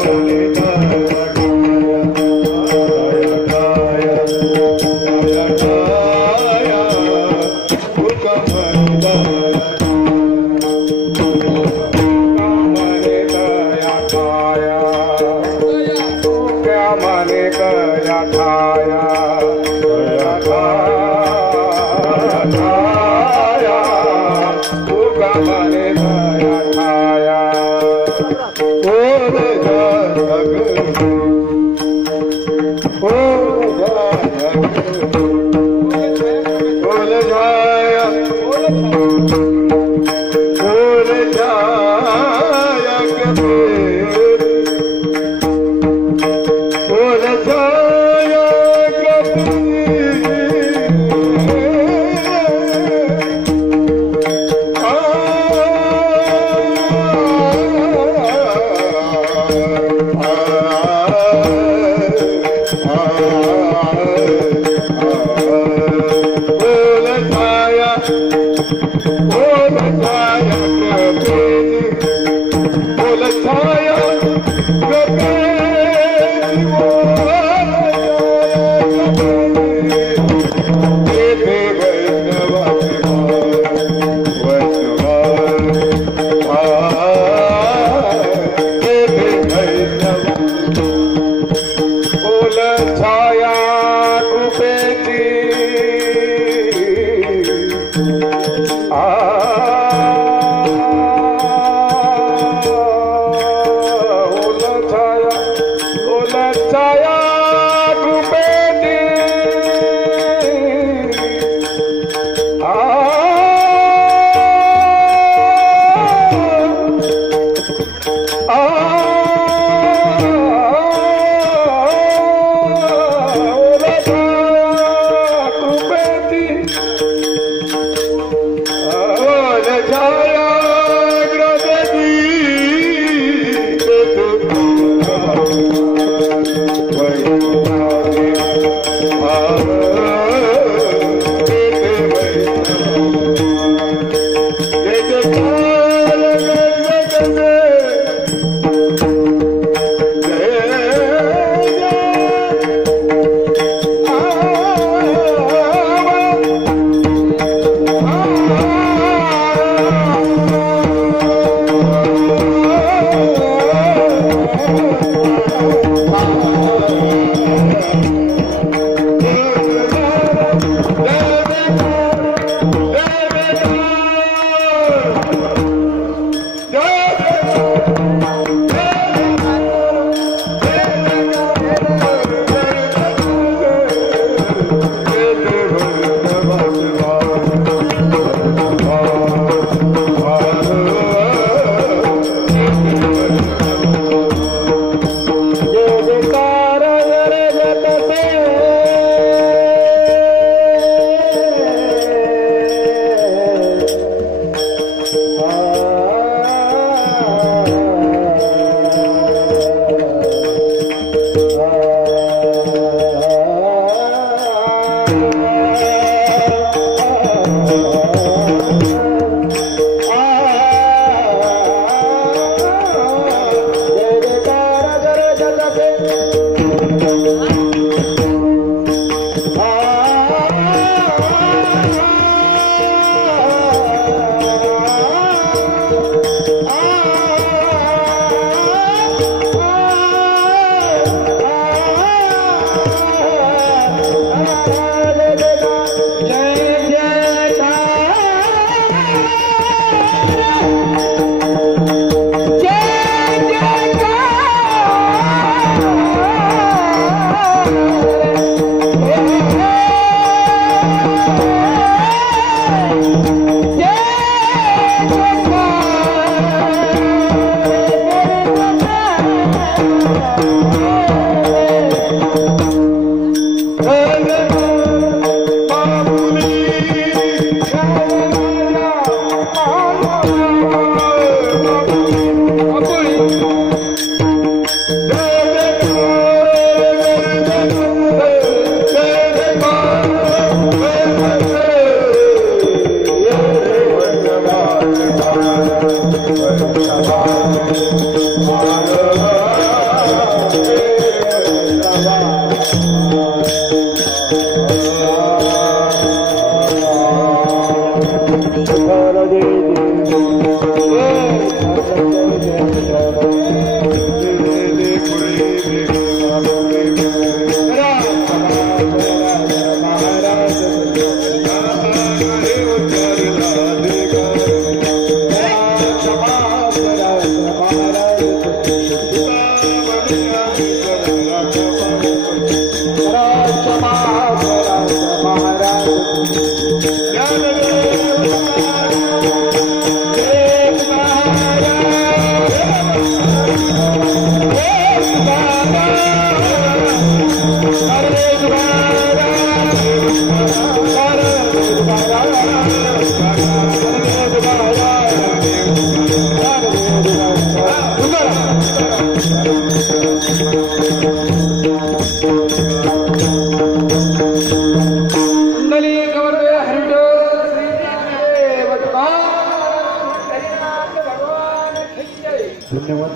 धन्यवाद.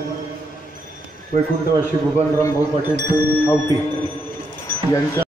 वैकुंठवासी भुवनराम भाऊ पाटील आवटी यांच्या